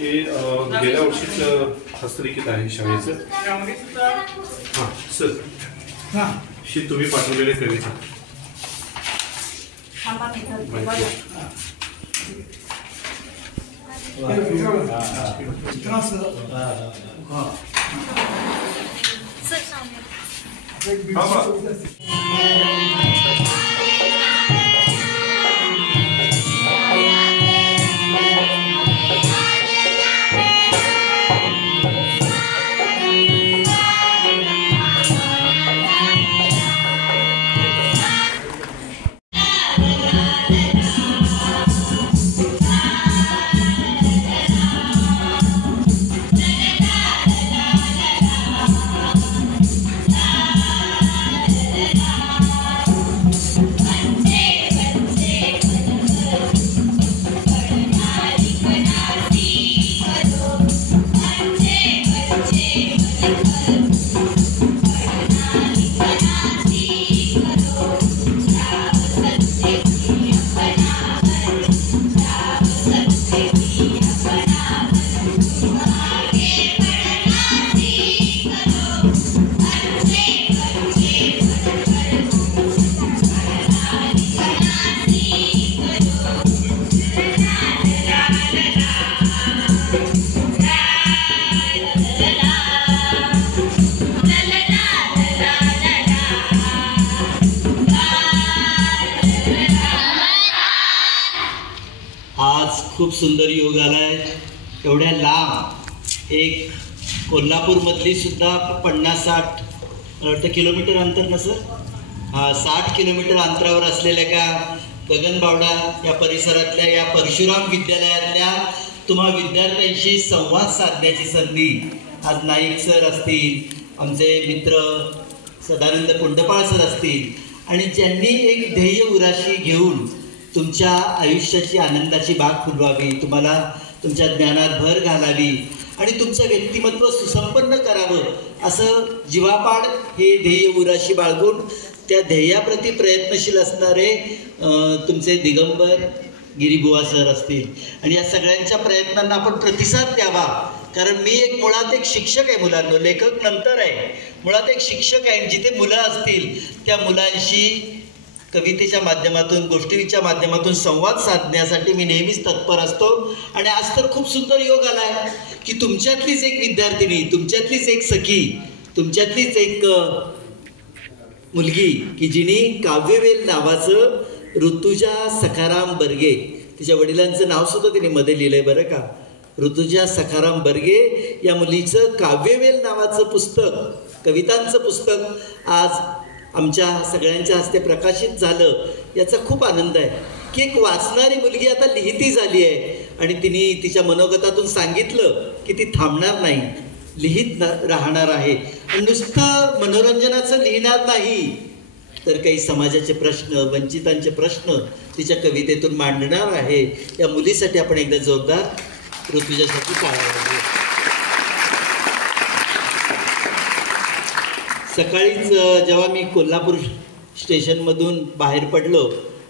हे गेल्या वर्षीचं हस्तलिखित आहे शाळेचं. हां सर, हां हे तुम्ही पाठवलेले कविता. खूप सुंदर योग आलाय. एवढ्या लांब एक कोल्हापूरमधली सुद्धा 50-60 किलोमीटर अंतर ना सर, 60 किलोमीटर अंतरावर असलेल्या का गगनबावडा या परिसरातल्या या परशुराम विद्यालयातल्या तुम्हा विद्यार्थ्यांशी संवाद साधण्याची संधी आज नाईक सर असतील, आमचे मित्र सदानंद कुंडपाळ सर असतील, आणि ज्यांनी एक ध्येय उराशी घेऊन तुमच्या आयुष्याची आनंदाची बाग फुलवावी, तुम्हाला तुमच्या ज्ञानात भर घालावी आणि तुमचं व्यक्तिमत्व सुसंपन्न करावं असं जीवापाड हे ध्येय उराशी बाळगून त्या ध्येयाप्रती प्रयत्नशील असणारे तुमचे दिगंबर गिरीबुवा सर असतील. आणि या सगळ्यांच्या प्रयत्नांना आपण प्रतिसाद द्यावा, कारण मी मुळात एक शिक्षक आहे मुलांना, लेखक नंतर आहे, मुळात एक शिक्षक आहे. जिथे मुलं असतील त्या मुलांशी कवितेच्या माध्यमातून, गोष्टीच्या माध्यमातून संवाद साधण्यासाठी मी नेहमीच तत्पर असतो. आणि आज तर खूप सुंदर योग आला आहे की तुमच्यातलीच एक विद्यार्थिनी, तुमच्यातलीच एक सखी, तुमच्यातलीच एक मुलगी की जिने काव्यवेल नावाचं ऋतुजा सखाराम बर्गे, तिच्या वडिलांचं नाव सुद्धा तिने मध्ये लिहिलंय बरं का, ऋतुजा सखाराम बर्गे या मुलीचं काव्यवेल नावाचं पुस्तक, कवितांचं पुस्तक आज आमच्या सगळ्यांच्या हस्ते प्रकाशित झालं. याचा खूप आनंद आहे की एक वाचणारी मुलगी आता लिहिती झाली आहे आणि तिने तिच्या मनोगतातून सांगितलं की ती थांबणार नाही, लिहित राहणार आहे. आणि नुसतं मनोरंजनाचं लिहिणार नाही तर काही समाजाचे प्रश्न, वंचितांचे प्रश्न तिच्या कवितेतून मांडणार आहे. या मुलीसाठी आपण एकदा जोरदार ऋतुजासाठी टाळ्या. सकाळीच जेव्हा मी कोल्हापूर स्टेशनमधून बाहेर पडलो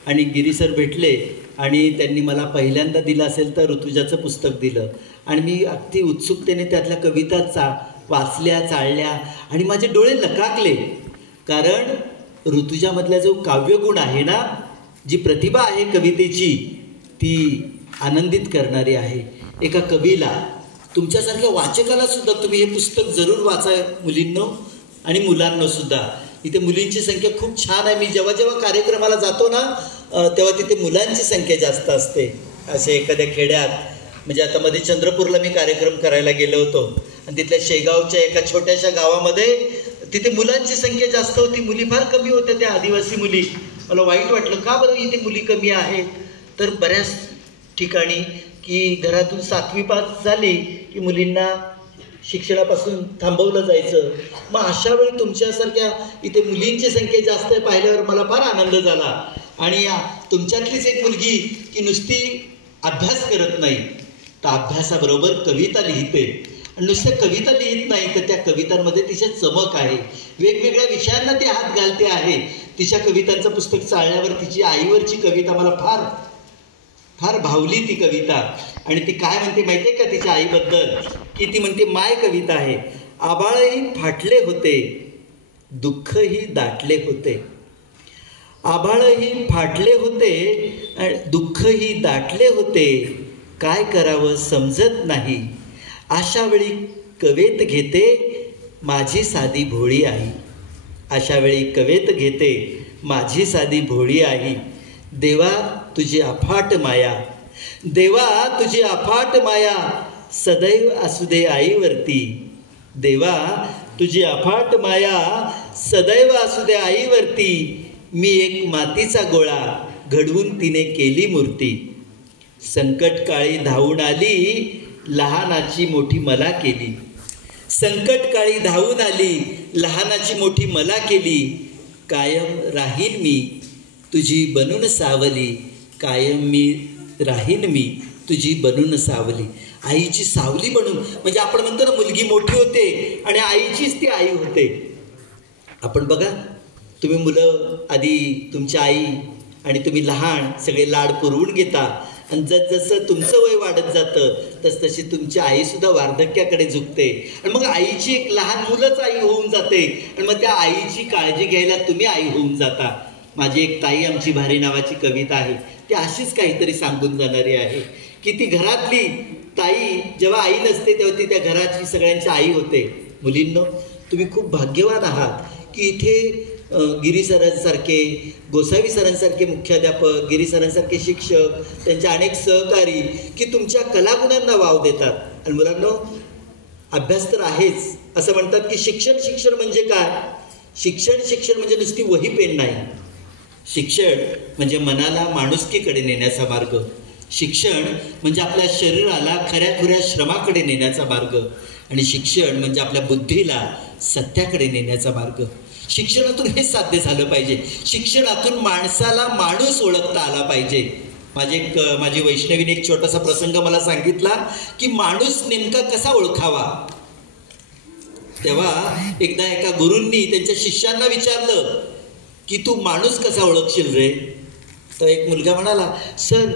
आणि गिरी सर भेटले आणि त्यांनी मला पहिल्यांदा दिलं असेल तर ऋतुजाचं पुस्तक दिलं आणि मी अगदी उत्सुकतेने त्यातल्या कविता वाचल्या, चाळल्या आणि माझे डोळे लकाकले. कारण ऋतुजामधला जो काव्यगुण आहे ना, जी प्रतिभा आहे कवितेची, ती आनंदित करणारी आहे. एका कवीला, तुमच्यासारख्या वाचकाला सुद्धा तुम्ही हे पुस्तक जरूर वाचा मुलींनो आणि मुलांना सुद्धा. इथे मुलींची संख्या खूप छान आहे. मी जेव्हा जेव्हा कार्यक्रमाला जातो ना तेव्हा तिथे मुलांची संख्या जास्त असते. असे एखाद्या खेड्यात, म्हणजे आता मध्ये चंद्रपूरला मी कार्यक्रम करायला गेलो होतो आणि तिथल्या शेगावच्या एका छोट्याशा गावामध्ये तिथे मुलांची संख्या जास्त होती, मुली फार कमी होत्या, त्या आदिवासी मुली. मला वाईट वाटलं, का बरं इथे मुली कमी आहेत? तर बऱ्याच ठिकाणी की घरातून 7वी पास झाली की मुलींना शिक्षणापासून थांबवलं जायचं. मग अशा वेळी तुमच्यासारख्या इथे मुलींची संख्या जास्त आहे पाहिल्यावर मला फार आनंद झाला. आणि तुमच्यातलीच एक मुलगी की नुसती अभ्यास करत नाही तर अभ्यासाबरोबर कविता लिहिते, आणि नुसत्या कविता लिहित नाही तर त्या कवितांमध्ये तिच्या चमक आहे, वेगवेगळ्या विषयांना ती हात घालते आहे. तिच्या कवितांचं पुस्तक चाळल्यावर तिची आईवरची कविता मला फार फार भावली ती कविता. आणि ती काय म्हणते माहिती आहे का तिच्या आईबद्दल, की ती म्हणते माय कविता आहे. आभाळही फाटले होते, दुःखही दाटले होते. आभाळही फाटले होते, दुःखही दाटले होते. काय करावं समजत नाही. अशा वेळी कवेत घेते माझी साधी भोळी आई. अशा वेळी कवेत घेते माझी साधी भोळी आई. देवा तुझी अफाट माया, देवा तुझी अफाट माया, सदैव असू दे आईवरती. देवा तुझी अफाट माया, सदैव असू दे आईवरती. मी एक मातीचा गोळा घडवून तिने केली मूर्ती. संकटकाळी धावून आली, लहानाची मोठी मला केली. संकटकाळी धावून आली, लहानाची मोठी मला केली. कायम राहील मी तुझी बनून सावली. कायम मी राहील मी तुझी बनून सावली. आईची सावली बनून, म्हणजे आपण म्हणतो ना मुलगी मोठी होते आणि आईचीच ती आई होते. आपण बघा, तुम्ही मुलं आधी तुमच्या आई आणि तुम्ही लहान सगळे लाड पुरवून घेता आणि जसं तुमचं वय वाढत जातं तसतशी तुमची आईसुद्धा वार्धक्याकडे झुकते आणि मग आईची एक लहान मुलंच आई होऊन जाते आणि मग त्या आईची काळजी घ्यायला तुम्ही आई होऊन जाता. माझी एक ताई आमची भारी नावाची कविता आहे, ती अशीच काहीतरी सांगून जाणारी आहे की ती घरातली ताई जेव्हा आई नसते तेव्हा ती त्या घराची सगळ्यांची आई होते. मुलींनो, तुम्ही खूप भाग्यवान आहात की इथे गिरी सरांसारखे, गोसावी सरांसारखे मुख्याध्यापक, गिरी सरांसारखे शिक्षक, त्यांचे अनेक सहकारी की तुमच्या कलागुणांना वाव देतात. आणि मुलांनो, अभ्यास तर आहेच. असं म्हणतात की शिक्षण म्हणजे काय? शिक्षण म्हणजे नुसती वही पेन नाही. शिक्षण म्हणजे मनाला माणुसकीकडे नेण्याचा मार्ग. शिक्षण म्हणजे आपल्या शरीराला खऱ्याखुऱ्या श्रमाकडे नेण्याचा मार्ग. आणि शिक्षण म्हणजे आपल्या बुद्धीला सत्याकडे नेण्याचा मार्ग. शिक्षणातून हे साध्य झालं पाहिजे. शिक्षणातून माणसाला माणूस ओळखता आला पाहिजे. माझी वैष्णवीने एक छोटासा प्रसंग मला सांगितला की माणूस नेमका कसा ओळखावा. तेव्हा एकदा एका गुरूंनी त्यांच्या शिष्यांना विचारलं की तू माणूस कसा ओळखशील रे. तर एक मुलगा म्हणाला, सर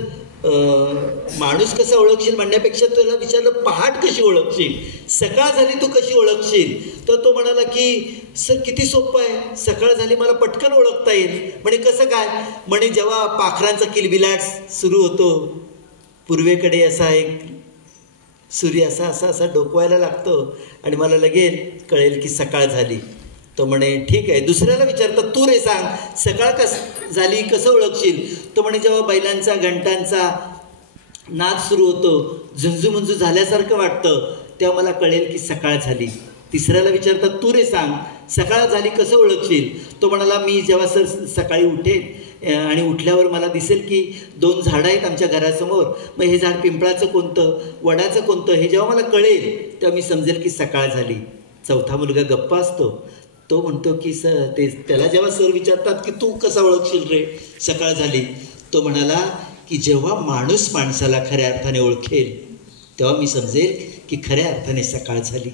माणूस कसा ओळखशील म्हणण्यापेक्षा तुला विचारलं पहाट कशी ओळखशील, सकाळ झाली तू कशी ओळखशील. तर तो म्हणाला की सर किती सोपं आहे, सकाळ झाली मला पटकन ओळखता येईल. म्हणे कसं काय? म्हणे जेव्हा पाखरांचा किलबिलाट सुरू होतो, पूर्वेकडे असा एक सूर्य असा डोकवायला लागतो आणि मला लगेच कळेल की सकाळ झाली. तो म्हणे ठीक आहे. दुसऱ्याला विचारतात, तू रे सांग सकाळ झाली कसं ओळखशील. तो म्हणे जेव्हा बैलांचा घंटांचा नाद सुरू होतो, झुंजूमुंजू झाल्यासारखं वाटतं, तेव्हा मला कळेल की सकाळ झाली. तिसऱ्याला विचारतात, तू रे सांग सकाळ झाली कसं ओळखशील. तो म्हणाला, मी जेव्हा सकाळी उठेन आणि उठल्यावर मला दिसेल की 2 झाडं आहेत आमच्या घरासमोर, मग हे झाड पिंपळाचं कोणतं, वडाचं कोणतं, हे जेव्हा मला कळेल तेव्हा मी समजेल की सकाळ झाली. चौथा मुलगा गप्पा असतो. तो म्हणतो की त्याला जेव्हा सर विचारतात की तू कसा ओळखशील रे सकाळ झाली, तो म्हणाला की जेव्हा माणूस माणसाला खऱ्या अर्थाने ओळखेल तेव्हा मी समजेल की खऱ्या अर्थाने सकाळ झाली.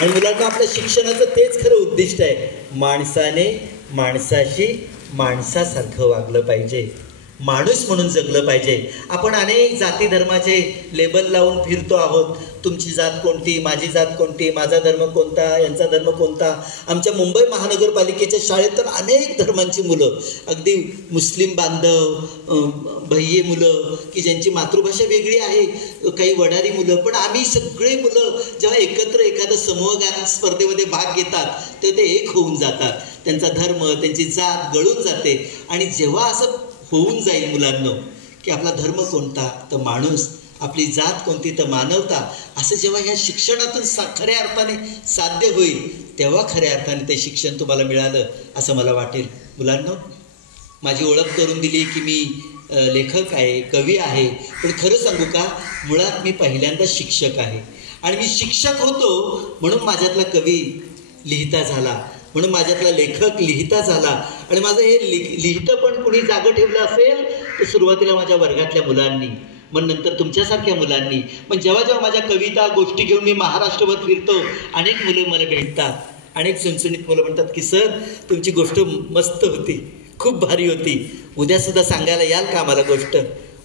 आणि मुलांना आपल्या शिक्षणाचं तेच खरं उद्दिष्ट आहे. माणसाने माणसाशी माणसासारखं वागलं पाहिजे, माणूस म्हणून जगलं पाहिजे. आपण अनेक जाती धर्माचे लेबल लावून फिरतो आहोत. तुमची जात कोणती, माझी जात कोणती, माझा धर्म कोणता, यांचा धर्म कोणता. आमच्या मुंबई महानगरपालिकेच्या शाळेत तर अनेक धर्मांची मुलं, अगदी मुस्लिम बांधव, भय्ये मुलं की ज्यांची मातृभाषा वेगळी आहे, काही वडारी मुलं, पण आम्ही सगळे मुलं जेव्हा एकत्र एखादं समूहगान स्पर्धेमध्ये भाग घेतात तेव्हा ते एक होऊन जातात. त्यांचा धर्म, त्यांची जात गळून जाते. आणि जेव्हा असं होऊन जाईल मुलांनो की आपला धर्म कोणता तर माणूस, आपली जात कोणती तर मानवता, असं जेव्हा ह्या शिक्षणातून खऱ्या अर्थाने साध्य होईल तेव्हा खऱ्या अर्थाने ते शिक्षण तुम्हाला मिळालं असं मला वाटेल. मुलांनो, माझी ओळख करून दिली की मी लेखक आहे, कवी आहे, पण खरं सांगू का, मुळात मी पहिल्यांदा शिक्षक आहे. आणि मी शिक्षक होतो म्हणून माझ्यातला कवी लिहिता झाला, म्हणून माझ्यातला लेखक लिहिता झाला. आणि माझं हे लिहितं पण कुणी जागं ठेवलं असेल तर सुरुवातीला माझ्या वर्गातल्या मुलांनी, मग नंतर तुमच्यासारख्या मुलांनी. पण जेव्हा जेव्हा माझ्या कविता गोष्टी घेऊन मी महाराष्ट्रभर फिरतो, अनेक मुलं मला भेटतात अनेक सुणसुणीत मुलं म्हणतात की सर तुमची गोष्ट मस्त होती, खूप भारी होती, उद्यासुद्धा सांगायला याल का आम्हाला गोष्ट,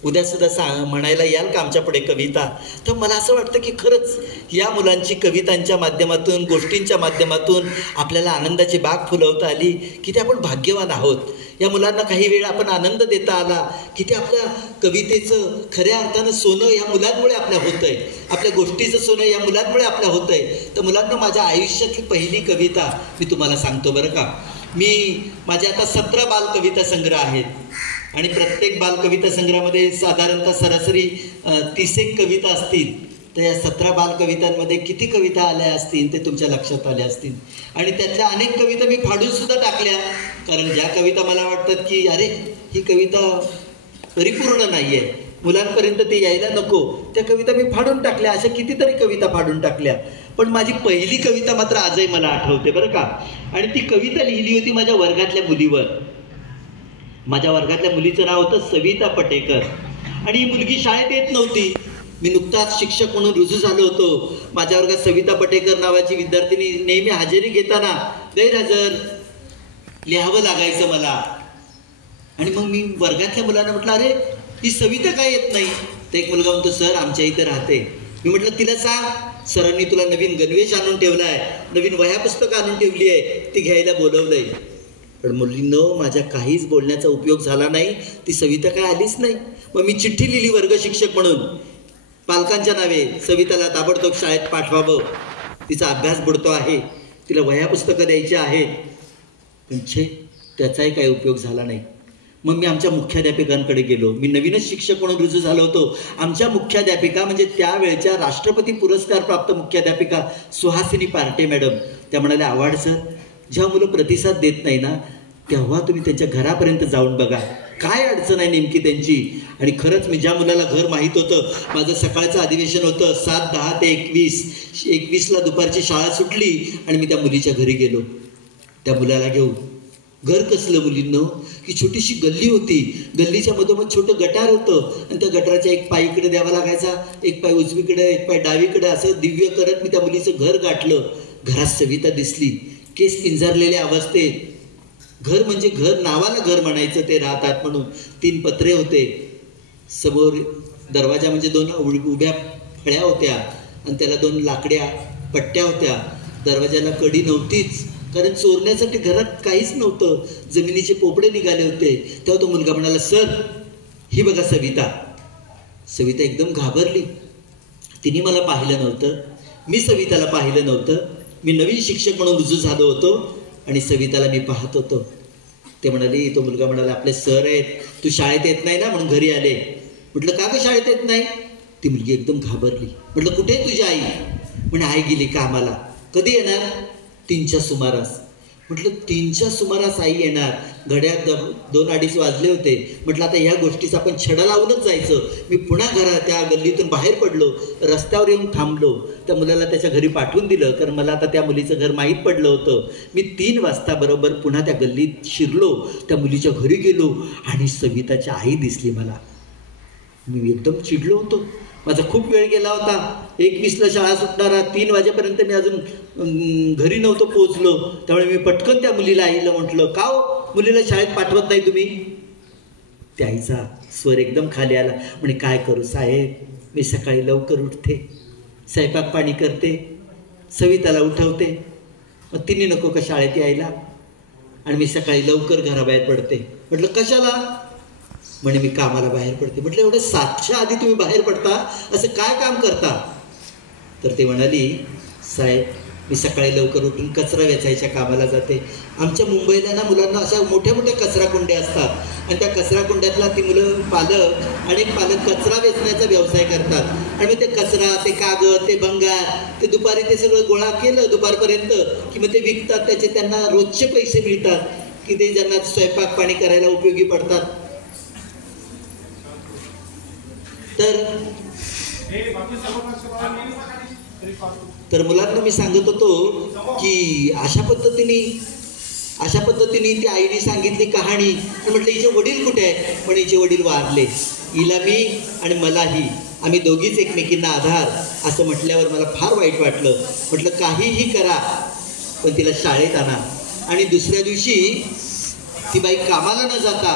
उद्यासुद्धा म्हणायला याल का आमच्या पुढे कविता. तर मला असं वाटतं की खरंच या मुलांची कवितांच्या माध्यमातून, गोष्टींच्या माध्यमातून आपल्याला आनंदाची बाग फुलवता आली की ते आपण भाग्यवान आहोत. या मुलांना काही वेळ आपण आनंद देता आला की ते आपल्या कवितेचं खऱ्या अर्थानं सोनं या मुलांमुळे आपल्या होतं आहे, आपल्या गोष्टीचं सोनं या मुलांमुळे आपल्या होतं आहे. तर मुलांना माझ्या आयुष्यातली पहिली कविता मी तुम्हाला सांगतो बरं का. माझे आता 17 बालकविता संग्रह आहेत आणि प्रत्येक बालकविता संग्रहामध्ये साधारणतः सरासरी 30 कविता असतील. तर या 17 बालकवितांमध्ये किती कविता आल्या असतील ते तुमच्या लक्षात आल्या असतील. आणि त्यातल्या अनेक कविता मी फाडूनसुद्धा टाकल्या, कारण ज्या कविता मला वाटतात की अरे ही कविता परिपूर्ण नाही आहे, मुलांपर्यंत ते यायला नको, त्या कविता मी फाडून टाकल्या. अशा कितीतरी कविता फाडून टाकल्या. पण माझी पहिली कविता मात्र आजही मला आठवते बरं का. आणि ती कविता लिहिली होती माझ्या वर्गातल्या मुलीवर. माझ्या वर्गातल्या मुलीचं नाव होतं सविता पटेकर आणि ही मुलगी शाळेत येत नव्हती. मी नुकताच शिक्षक म्हणून रुजू झालो होतो. माझ्या वर्गात सविता पटेकर नावाची विद्यार्थिनी नेहमी हजेरी घेताना गैरहजर लिहावं लागायचं मला. आणि मग मी वर्गातल्या मुलांना म्हटलं अरे ही सविता काय येत नाही. तर एक मुलगा म्हणतो सर आमच्या इथे राहते. मी म्हटलं तिला सांग सरांनी तुला नवीन गणवेश आणून ठेवलाय, नवीन वह्या पुस्तकं आणून ठेवली आहे, ती घ्यायला बोलवलंय. पण मुलींनो माझ्या काहीच बोलण्याचा उपयोग झाला नाही. ती सविता काय आलीच नाही. मग मी चिठ्ठी लिहिली वर्ग शिक्षक म्हणून पालकांच्या नावे, सविताला ताबडतोब शाळेत पाठवावं, तिचा अभ्यास बुडतो आहे, तिला वह्या पुस्तकं द्यायची आहेत. पण त्याचाही काही उपयोग झाला नाही. मग मी आमच्या मुख्याध्यापिकांकडे गेलो. मी नवीनच शिक्षक म्हणून रुजू झालो होतो. आमच्या मुख्याध्यापिका म्हणजे त्यावेळच्या राष्ट्रपती पुरस्कार प्राप्त मुख्याध्यापिका सुहासिनी पार्टे मॅडम, त्या म्हणाल्या आव्हाड सर जेव्हा मुलं प्रतिसाद देत नाही ना तेव्हा तुम्ही त्यांच्या घरापर्यंत जाऊन बघा काय अडचण आहे नेमकी त्यांची. आणि खरंच मी ज्या मुलाला घर माहीत होतं, माझं सकाळचं अधिवेशन होतं 7:10 ते 21:21ला दुपारची शाळा सुटली आणि मी त्या मुलीच्या घरी गेलो त्या मुलाला घेऊन. घर कसलं मुलींनो की छोटीशी गल्ली होती, गल्लीच्या मधोमध छोटं गटार होतं आणि त्या गटाराच्या एक पाय इकडे द्यावा लागायचा, एक पाय उजवीकडे, एक पाय डावीकडे, असं दिव्य करत मी त्या मुलीचं घर गाठलं. घरात सविता दिसली, केस पिंजारलेल्या अवस्थेत. घर म्हणजे घर, नावाला घर म्हणायचं ते राहतात म्हणून. 3 पत्रे होते समोर, दरवाजा म्हणजे 2 उभ्या फळ्या होत्या आणि त्याला 2 लाकड्या पट्ट्या होत्या. दरवाजाला कडी नव्हतीच कारण चोरण्यासाठी घरात काहीच नव्हतं, जमिनीचे पोपडे निघाले होते. तेव्हा तो मुलगा म्हणाला सर ही बघा सविता. सविता एकदम घाबरली. तिने मला पाहिलं नव्हतं, मी सविताला पाहिलं नव्हतं. मी नवीन शिक्षक म्हणून रुजू झालो होतो आणि सविताला मी पाहत होतो. ते म्हणाले, तो मुलगा म्हणाला आपले सर आहेत, तू शाळेत येत नाही ना म्हणून घरी आले. म्हटलं का गं शाळेत येत नाही. ती मुलगी एकदम घाबरली. म्हटलं कुठे आहे तुझी आई. म्हणे आई गेली कामाला. कधी येणार. 3च्या सुमारास. म्हटलं 3च्या सुमारास आई येणार. घड्यात 2-2:30 वाजले होते. म्हटलं आता ह्या गोष्टीचा आपण छडा लावूनच जायचं. मी पुन्हा त्या गल्लीतून बाहेर पडलो, रस्त्यावर येऊन थांबलो. त्या मुलाला त्याच्या घरी पाठवून दिलं कारण मला आता त्या मुलीचं घर माहीत पडलं होतं. मी 3 वाजता बरोबर पुन्हा त्या गल्लीत शिरलो, त्या मुलीच्या घरी गेलो आणि सविताची आई दिसली मला. मी एकदम चिडलो होतो. माझा खूप वेळ गेला होता. 1:20ला शाळा सुटणारा, 3 वाजेपर्यंत मी अजून घरी नव्हतो पोहोचलो. त्यामुळे मी पटकन त्या मुलीला आईला म्हटलं का हो मुलीला शाळेत पाठवत नाही तुम्ही. त्या आईचा स्वर एकदम खाली आला. म्हणे काय करू साहेब, मी सकाळी लवकर उठते, स्वयंपाक पाणी करते, सविताला उठवते, मग तिने नको का शाळेत यायला आणि मी सकाळी लवकर घराबाहेर पडते. म्हटलं कशाला. म्हणे मी कामाला बाहेर पडते. म्हटलं एवढं 7च्या आधी तुम्ही बाहेर पडता, असं काय काम करता. तर ते म्हणाली साहेब मी सकाळी लवकर उठून कचरा वेचायच्या कामाला जाते. आमच्या मुंबईला ना मुलांना अशा मोठ्या मोठ्या कचरा कुंड्या असतात आणि त्या कचरा कुंड्यातला ती मुलं पालक, अनेक पालक कचरा वेचण्याचा व्यवसाय करतात आणि मग ते कचरा, ते कागद, ते भंगार, ते दुपारी ते सगळं गोळा केलं दुपारपर्यंत की मग ते विकतात. त्याचे त्यांना रोजचे पैसे मिळतात की ते ज्यांना स्वयंपाक पाणी करायला उपयोगी पडतात. तर मुलांना मी सांगत होतो की अशा पद्धतीने ती आईने सांगितली कहाणी. म्हटलं हिचे वडील कुठे आहेत. पण हिचे वडील वारले. हिला मी आणि मलाही, आम्ही दोघीच एकमेकींना आधार. असं म्हटल्यावर मला फार वाईट वाटलं. म्हटलं काहीही करा पण तिला शाळेत आणा. आणि दुसऱ्या दिवशी ती बाई कामाला न जाता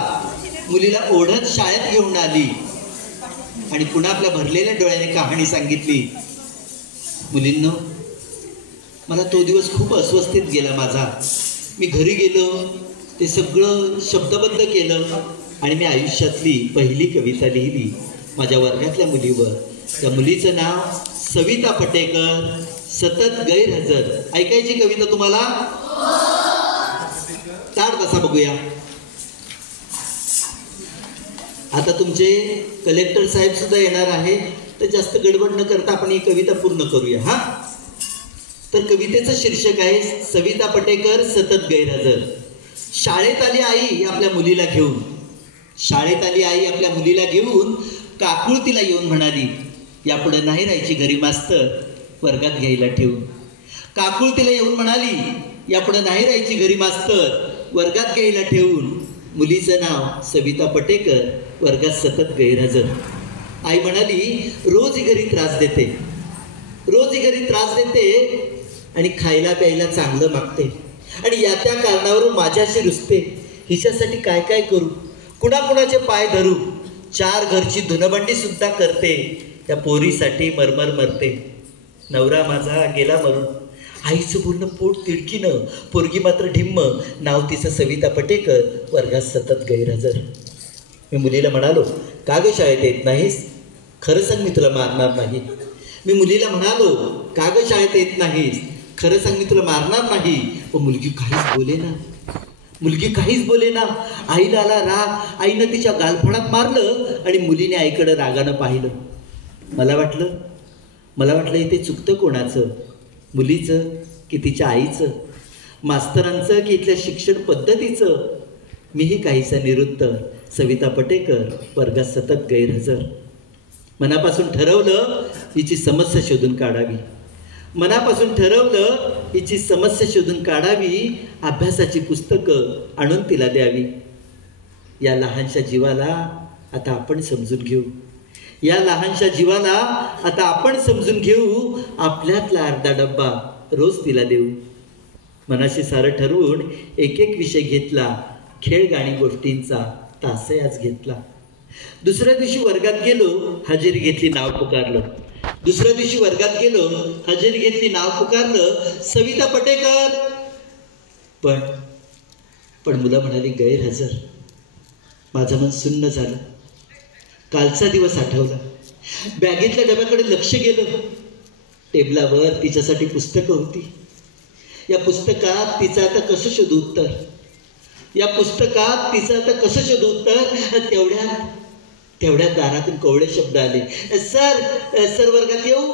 मुलीला ओढत शाळेत घेऊन आली आणि पुन्हा आपल्या भरलेल्या डोळ्याने कहाणी सांगितली. मुलींनो, मला तो दिवस खूप अस्वस्थित गेला माझा. मी घरी गेलो, ते सगळं शब्दबद्ध केलं आणि मी आयुष्यातली पहिली कविता लिहिली माझ्या वर्गातल्या मुलीवर. त्या मुलीचं नाव सविता पटेकर, सतत गैरहजर. ऐकायची कविता तुम्हाला? ताड बसा बघूया. आता तुमचे कलेक्टर साहेब सुद्धा येणार आहे, तर जास्त गडबड न करता आपण ही कविता पूर्ण करूया. हा, तर कवितेचं शीर्षक आहे सविता पटेकर, सतत गैरहजर. शाळेत आली आई आपल्या मुलीला घेऊन. शाळेत आली आई आपल्या मुलीला घेऊन. काकूळ तिला येऊन म्हणाली, यापुढे नाही राहायची घरी मास्तर, वर्गात घ्यायला ठेवून. काकूळ तिला येऊन म्हणाली, यापुढे नाही राहायची घरी मास्तर, वर्गात घ्यायला ठेवून. मुलीचं नाव सविता पटेकर, वर्गात सतत गैरहजर. आई म्हणाली, रोज ही घरी त्रास देते, रोज ही घरी त्रास देते आणि खायला प्यायला चांगलं मागते आणि या त्या कारणावरून माझ्याशी रुसते. हिच्यासाठी काय काय करू, कुणाकुणाचे पाय धरू, 4 घरची धुनबंडी सुद्धा करते. त्या पोरीसाठी मरमर मरते. नवरा माझा गेला मरून. आईचं बोलणं पोट तिडकीनं, पोरगी मात्र ढिम्म. नाव तिचं सविता पटेकर, वर्गात सतत गैरहजर. मी मुलीला म्हणालो, का ग शाळेत येत नाहीस? खरं सांग, मी तुला मारणार नाही. मी मुलीला म्हणालो, का ग शाळेत येत नाहीस? खरं सांग, मी तुला मारणार नाही. पण मुलगी काहीच बोले ना, मुलगी काहीच बोले ना. आईला आला राग. आईनं तिच्या गालफडात मारलं आणि मुलीने आईकडं रागानं पाहिलं. मला वाटलं इथे चुकतं कोणाचं, मुलीचं की तिच्या आईचं, मास्तरांचं की इथल्या शिक्षण पद्धतीचं? मीही काहीसा निरुत्तर. सविता पटेकर, वर्गात सतत गैरहजर. मनापासून ठरवलं हिची समस्या शोधून काढावी. मनापासून ठरवलं हिची समस्या शोधून काढावी. अभ्यासाची पुस्तकं आणून तिला द्यावी. या लहानशा जीवाला आता आपण समजून घेऊ. या लहानशा जीवाला आता आपण समजून घेऊ. आपल्यातला अर्धा डब्बा रोज तिला देऊ. मनाशी सारं ठरवून एक एक विषय घेतला. खेळ गाणी गोष्टींचा तासही आज घेतला. दुसऱ्या दिवशी वर्गात गेलो, हजेरी घेतली, नाव पुकारलं. दुसऱ्या दिवशी वर्गात गेलो, हजेरी घेतली, नाव पुकारलं, सविता पटेकर. पण मुलं म्हणाली गैरहजर. माझं मन सुन्न झालं. कालचा दिवस आठवला. बॅगेतल्या डब्याकडे लक्ष गेलं. टेबलावर तिच्यासाठी पुस्तकं होती. या पुस्तकात तिचं आता कसं शोधू उत्तर? या पुस्तकात तिचं आता कसं शोधू उत्तर? तेवढ्यात दारातून कवळे शब्द आले. सर वर्गात येऊ?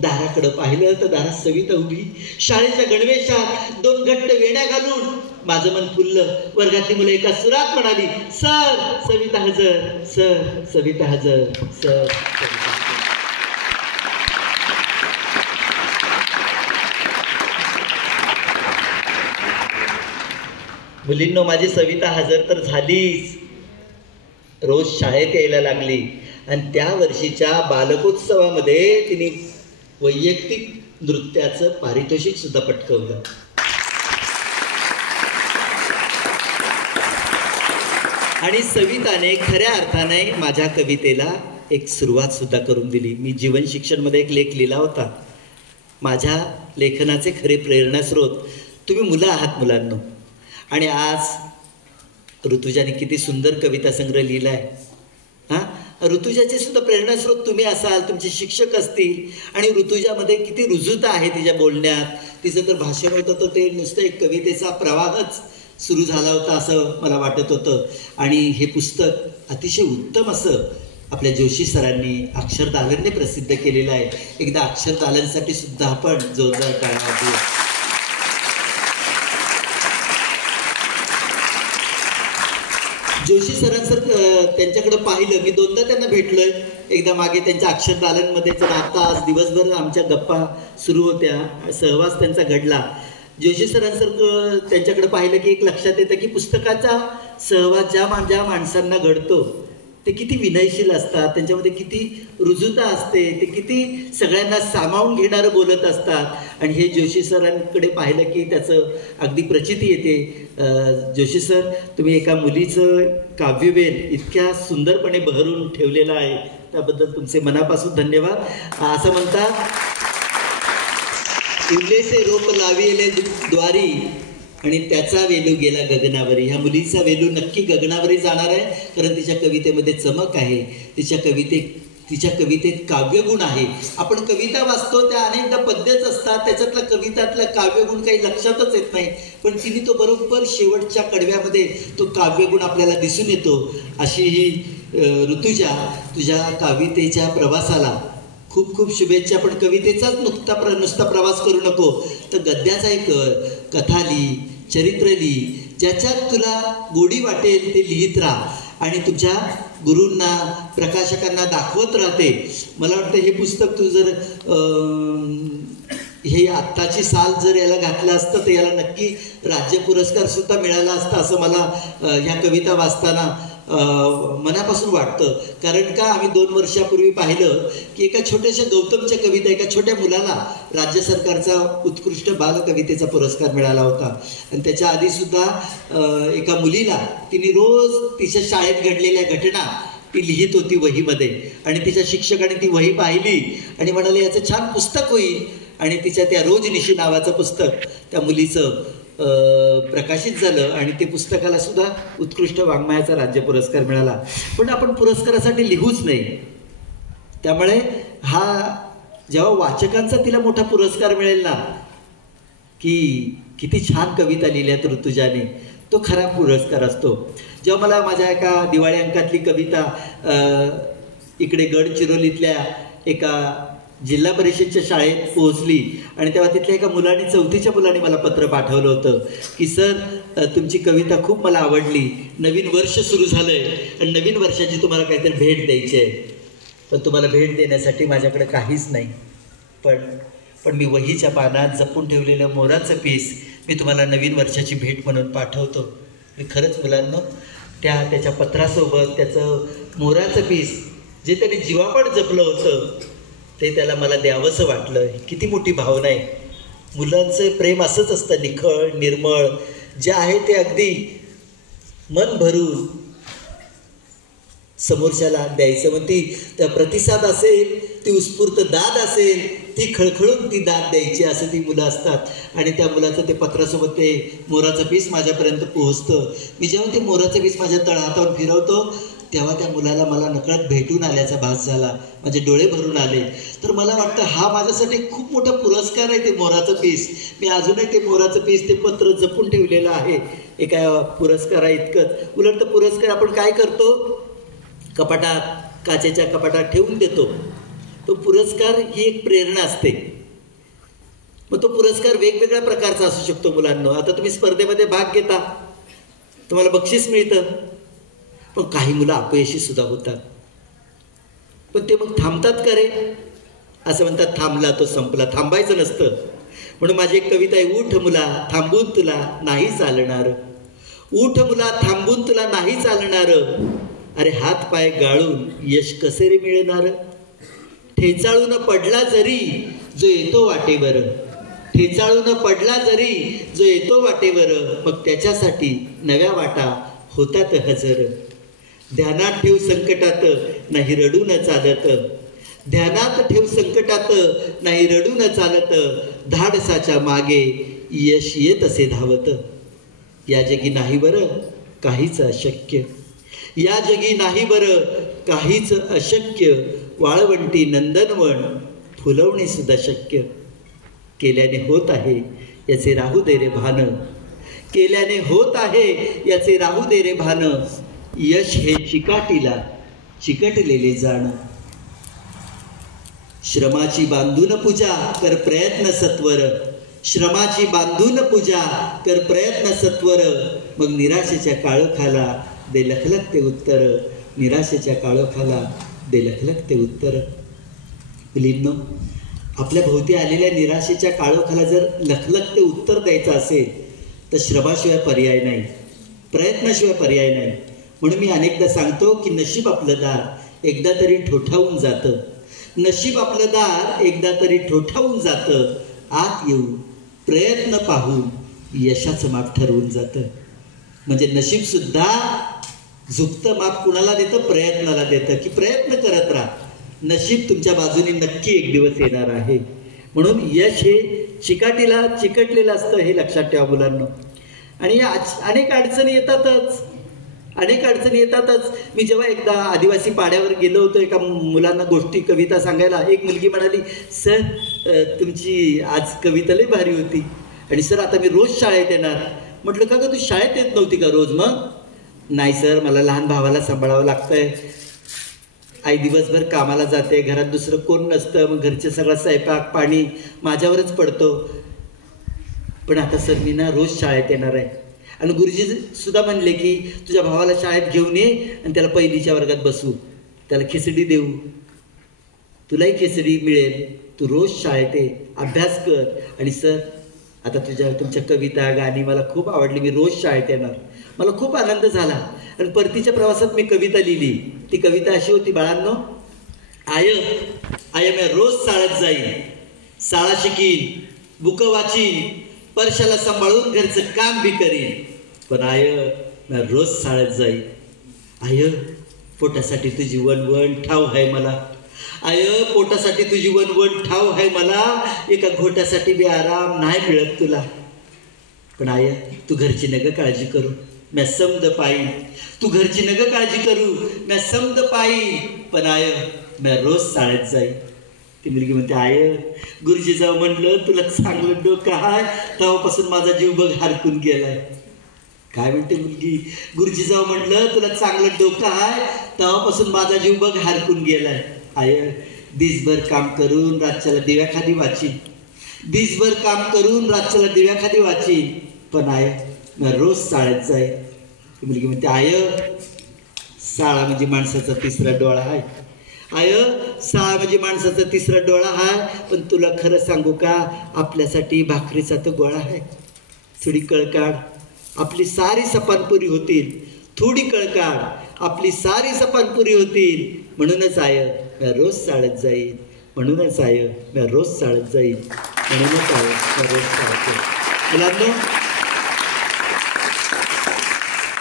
दाराकडं पाहिलं तर दारात सविता उभी, शाळेच्या गणवेशात, 2 घट्ट वेण्या घालून. माझं मन फुललं. वर्गातली मुलं एका सुरात म्हणाली, सर सविता हजर, सर सविता हजर, सर सविता हजर. मुलींनो, माझी सविता हजर तर झालीच. रोज शाळेत यायला लागली आणि त्या वर्षीच्या बालकोत्सवामध्ये तिने वैयक्तिक नृत्याचं पारितोषिक सुद्धा पटकवलं. आणि सविताने खऱ्या अर्थाने माझ्या कवितेला एक सुरुवात सुद्धा करून दिली. मी जीवन शिक्षणमध्ये एक लेख लिहिला होता. माझ्या लेखनाचे खरे प्रेरणास्रोत तुम्ही मुलं आहात मुलांनो. आणि आज ऋतुजाने किती सुंदर कविता संग्रह लिहिला आहे. हां, ऋतुजाचे सुद्धा प्रेरणास्रोत तुम्ही असाल, तुमचे शिक्षक असतील. आणि ऋतुजामध्ये किती रुजुता आहे तिच्या बोलण्यात. तिचं तर भाषण होतं तर ते नुसतं एक कवितेचा प्रवाहच सुरू झाला होता असं मला वाटत होतं. आणि हे पुस्तक अतिशय उत्तम असं आपल्या जोशी सरांनी अक्षरदालनने प्रसिद्ध केलेलं आहे. एकदा अक्षरदालनसाठी सुद्धा आपण जोरदार टाळ्या वाजवूया. जोशी सरांसारखं त्यांच्याकडे पाहिलं. मी 2दा त्यांना भेटलोय. एकदा मागे त्यांच्या अक्षरदालनमध्ये, तर आता आज दिवसभर आमच्या गप्पा सुरू होत्या, सहवास त्यांचा घडला. जोशी सरांसारखं त्यांच्याकडे पाहिलं की एक लक्षात येतं की पुस्तकाचा सहवास ज्या माणसांना घडतो ते किती विनयशील असतात, त्यांच्यामध्ये किती रुजुता असते, ते किती सगळ्यांना सामावून घेणारं बोलत असतात. आणि हे जोशी सरांकडे पाहिलं की त्याचं अगदी प्रचिती येते. जोशी सर, तुम्ही एका मुलीचं काव्यवेल इतक्या सुंदरपणे बहरून ठेवलेलं आहे, त्याबद्दल तुमचे मनापासून धन्यवाद. असं म्हणतात, इवलेसे रोप लाविले द्वारी आणि त्याचा वेलू गेला गगनावरी. ह्या मुलीचा वेलू नक्की गगनावरी जाणार आहे, कारण तिच्या कवितेमध्ये चमक आहे, तिच्या कवितेत काव्यगुण आहे. आपण कविता वाचतो त्या अनेकदा पद्यच असतात, त्याच्यातला कवितातला काव्यगुण काही लक्षातच येत नाही, पण तिने तो बरोबर शेवटच्या कडव्यामध्ये तो काव्यगुण आपल्याला दिसून येतो. अशी ही ऋतुजा, तुझ्या कवितेच्या प्रवासाला खूप खूप शुभेच्छा. पण कवितेचाच नुसता प्रवास करू नको, तर गद्याचाही कर, कथा लिही, चरित्र लिही, ज्याच्यात तुला गोडी वाटेल ते लिहित राहा आणि तुझ्या गुरूंना, प्रकाशकांना दाखवत राहते. मला वाटतं हे पुस्तक तू जर हे आत्ताची साल जर याला घातलं असतं तर याला नक्की राज्य पुरस्कारसुद्धा मिळाला असता, असं मला ह्या कविता वाचताना मनापासून वाटतं. कारण का, आम्ही 2 वर्षापूर्वी पाहिलं की एका छोट्याशा गौतमच्या कविता एका छोट्या मुलाला राज्य सरकारचा उत्कृष्ट बालकवितेचा पुरस्कार मिळाला होता. आणि त्याच्या आधीसुद्धा एका मुलीला, तिने रोज तिच्या शाळेत घडलेल्या घटना ती लिहित होती वहीमध्ये, आणि तिच्या शिक्षकाने ती वही पाहिली आणि म्हणाले याचं छान पुस्तक होईल. आणि तिच्या त्या रोजनिशी नावाचं पुस्तक त्या मुलीचं प्रकाशित झालं आणि ते पुस्तकाला सुद्धा उत्कृष्ट वाङ्मयाचा राज्य पुरस्कार मिळाला. पण आपण पुरस्कारासाठी लिहूच नाही. त्यामुळे हा जेव्हा वाचकांचा तिला मोठा पुरस्कार मिळेल ना, की किती छान कविता लिहिल्यात ऋतुजाने, तो खरा पुरस्कार असतो. जेव्हा मला माझ्या एका दिवाळी अंकातली कविता इकडे गडचिरोलीतल्या एका जिल्हा परिषदच्या शाळेत पोहोचली आणि तेव्हा तिथल्या एका मुलाने, 4थीच्या मुलाने मला पत्र पाठवलं होतं की सर, तुमची कविता खूप मला आवडली, नवीन वर्ष सुरू झालं आहे आणि नवीन वर्षाची तुम्हाला काहीतरी भेट द्यायची आहे, पण तुम्हाला भेट देण्यासाठी माझ्याकडे काहीच नाही, पण मी वहीच्या पानात जपून ठेवलेलं मोराचं पीस मी तुम्हाला नवीन वर्षाची भेट म्हणून पाठवतो. मी खरंच मुलांना त्याच्या पत्रासोबत त्याचं मोराचं पीस जे त्याने जीवापाड जपलं होतं ते त्याला मला द्यावंसं वाटलं. किती मोठी भावना आहे. मुलांचं प्रेम असंच असतं, निखळ, निर्मळ, जे आहे ते अगदी मन भरून समोरच्याला द्यायचं. मग ती त्या प्रतिसाद असेल, ती उत्स्फूर्त दाद असेल, ती खळखळून ती दाद द्यायची, असं ती मुलं असतात. आणि त्या मुलाचं ते पत्रासोबत ते मोराचं पीस माझ्यापर्यंत पोहोचतं. मी जेव्हा ते मोराचं पीस माझ्या तळहातावर फिरवतो तेव्हा त्या मुलाला मला नकळत भेटून आल्याचा भास झाला, माझे डोळे भरून आले. तर मला वाटतं हा माझ्यासाठी खूप मोठा पुरस्कार आहे, ते मोराचं पीस. मी अजूनही ते मोराचं पीस, ते पत्र जपून ठेवलेलं आहे एका पुरस्कारा इतकंच. उलट तर पुरस्कार आपण काय करतो, कपाटात, काचेच्या कपाटात ठेवून देतो. तो पुरस्कार ही एक प्रेरणा असते. मग तो पुरस्कार वेगवेगळ्या प्रकारचा असू शकतो. मुलांना, आता तुम्ही स्पर्धेमध्ये भाग घेता, तुम्हाला बक्षीस मिळतं, पण काही मुलं अपयशी सुद्धा होतात. पण ते मग थांबतात का रे, असं म्हणतात, थांबला तो संपला. थांबायचं नसतं. म्हणून माझी एक कविता आहे, उठ मुला थांबून तुला नाही चालणार, उठ मुला थांबून तुला नाही चालणार, अरे हात पाय गाळून यश कसे रे मिळणार, ठेचाळून पडला जरी जो येतो वाटेवर, ठेचाळून पडला जरी जो येतो वाटेवर, मग त्याच्यासाठी नव्या वाटा होतात हजर. ध्यानात ठेव संकटात नाही रडून चालत, ध्यानात ठेव संकटात नाही रडून चालत, धाडसाच्या मागे यश येत असे धावत. या जगी नाही बरं काहीच अशक्य, या जगी नाही बरं काहीच अशक्य, वाळवंटी नंदनवन फुलवणे सुद्धा शक्य. केल्याने होत आहे याचे राहू दे रे भान, केल्याने होत आहे याचे राहू दे रे भान, यश हे चिकाटीला चिकटलेले जाण. श्रमाची बांधून पूजा कर प्रयत्न सत्वर, श्रमाची बांधून पूजा कर प्रयत्न सत्वर, मग निराशेच्या काळोखाला दे लखलखते उत्तर, निराशेच्या काळोखाला दे लखलखते उत्तर. मुलींनो, आपल्या भोवती आलेल्या निराशेच्या काळोखाला जर लखलखते उत्तर द्यायचं असेल तर श्रमाशिवाय पर्याय नाही, प्रयत्नाशिवाय पर्याय नाही. म्हणून मी अनेकदा सांगतो की नशीब आपलं दार एकदा तरी ठोठावून जातं. नशीब आपलं दार एकदा तरी ठोठावून जातं. आत येऊ प्रयत्न पाहून यशाचं माप ठरवून जातं. म्हणजे नशीबसुद्धा झुकतं माप कुणाला देतं? प्रयत्नाला देतं. की प्रयत्न करत राहा, नशीब तुमच्या बाजूने नक्की एक दिवस येणार आहे. म्हणून यश हे चिकटलेलं असतं, हे लक्षात ठेवा मुलांना. आणि अनेक अडचणी येतातच. मी जेव्हा एकदा आदिवासी पाड्यावर गेलो होतो एका मुलांना गोष्टी कविता सांगायला, एक मुलगी म्हणाली, सर तुमची आज कविता लई भारी होती आणि सर आता मी रोज शाळेत येणार. म्हटलं का गं तू शाळेत येत नव्हती का रोज? मग नाही सर, मला लहान भावाला सांभाळावं लागतंय, आई दिवसभर कामाला जाते, घरात दुसरं कोण नसतं, मग घरचे सगळा स्वयंपाक पाणी माझ्यावरच पडतो. पण आता सर मी ना रोज शाळेत येणार आहे. आणि गुरुजी सुद्धा म्हणले की तुझ्या भावाला शाळेत घेऊन ये आणि त्याला पहिलीच्या वर्गात बसवू, त्याला खिचडी देऊ, तुलाही खिचडी मिळेल, तू रोज शाळेत ये, अभ्यास कर. आणि सर आता तुमच्या कविता गाणी मला खूप आवडली, मी रोज शाळेत येणार. मला खूप आनंद झाला. आणि परतीच्या प्रवासात मी कविता लिहिली. ती कविता अशी होती, बाळांनो, आय मी रोज शाळेत जाईन, शाळा शिकीन, बुक वाचीन, परशाला सांभाळून घरचं काम बी करीन, पण मी रोज शाळेत जाईन. आय पोटासाठी तुझी वणवण ठाव आहे मला, आय पोटासाठी तुझी वणवण ठाव आहे मला, एका घोटासाठी बी आराम नाही मिळत तुला. पण आय तू घरची नग काळजी करू, मी समद पायीन, तू घरची नग काळजी करू, मी समद पायीन, पण मी रोज शाळेत जाईन. ती मुलगी म्हणते, गुरुजी जाऊ म्हणलं तुला चांगलं डोकं आहे, तेव्हापासून माझा जीव बघ हरकून गेलाय. काय म्हणते मुलगी? गुरुजी जाऊ म्हणलं तुला चांगलं डोकं आहे, तेव्हापासून माझा जीव बघ हरकून गेलाय. दिसभर काम करून रातच्याला दिव्याखाली वाचीन, दिसभर काम करून रातच्याला दिव्याखाली वाचीन, पण मी रोज शाळेत जाईन. ती मुलगी म्हणते, शाळा म्हणजे माणसाचा तिसरा डोळा आहे. शाळा म्हणजे माणसाचा तिसरा डोळा आहे, पण तुला खरं सांगू का, आपल्यासाठी भाकरीचा तो गोळा आहे. थोडी कळकाड आपली सारी सपानपुरी होतील, थोडी कळकाड आपली सारी सपानपुरी होतील. म्हणूनच मी रोज शाळेत जाईन, म्हणूनच मी रोज शाळेत जाईन, म्हणूनच मी रोज शाळेत जाईन. मुलांनो,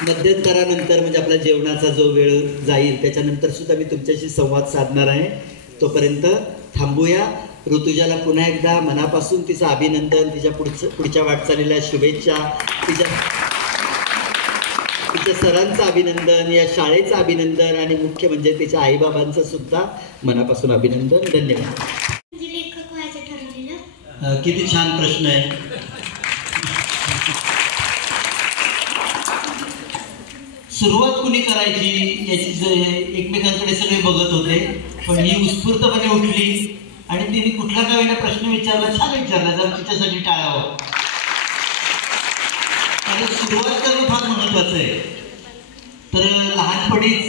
मध्यंतरानंतर म्हणजे आपला जेवणाचा जो वेळ जाईल त्याच्यानंतर सुद्धा मी तुमच्याशी संवाद साधणार आहे. तोपर्यंत थांबूया. ऋतुजाला पुन्हा एकदा मनापासून तिचं अभिनंदन, तिच्या पुढच्या वाटचालीला शुभेच्छा, तिच्या सरांचं अभिनंदन, या शाळेचं अभिनंदन आणि मुख्य म्हणजे तिच्या आईबाबांचं सुद्धा मनापासून अभिनंदन. धन्यवाद. किती छान प्रश्न आहे. सुरुवात कुणी करायची याची एकमेकांकडे सगळे बघत होते, पण ही उत्स्फूर्तपणे उठली आणि तिने कुठला का वेळेला प्रश्न विचारला, छान विचारला, जर तिच्यासाठी टाळावं. आणि सुरुवात करणं फार महत्वाचं आहे. तर लहानपणीच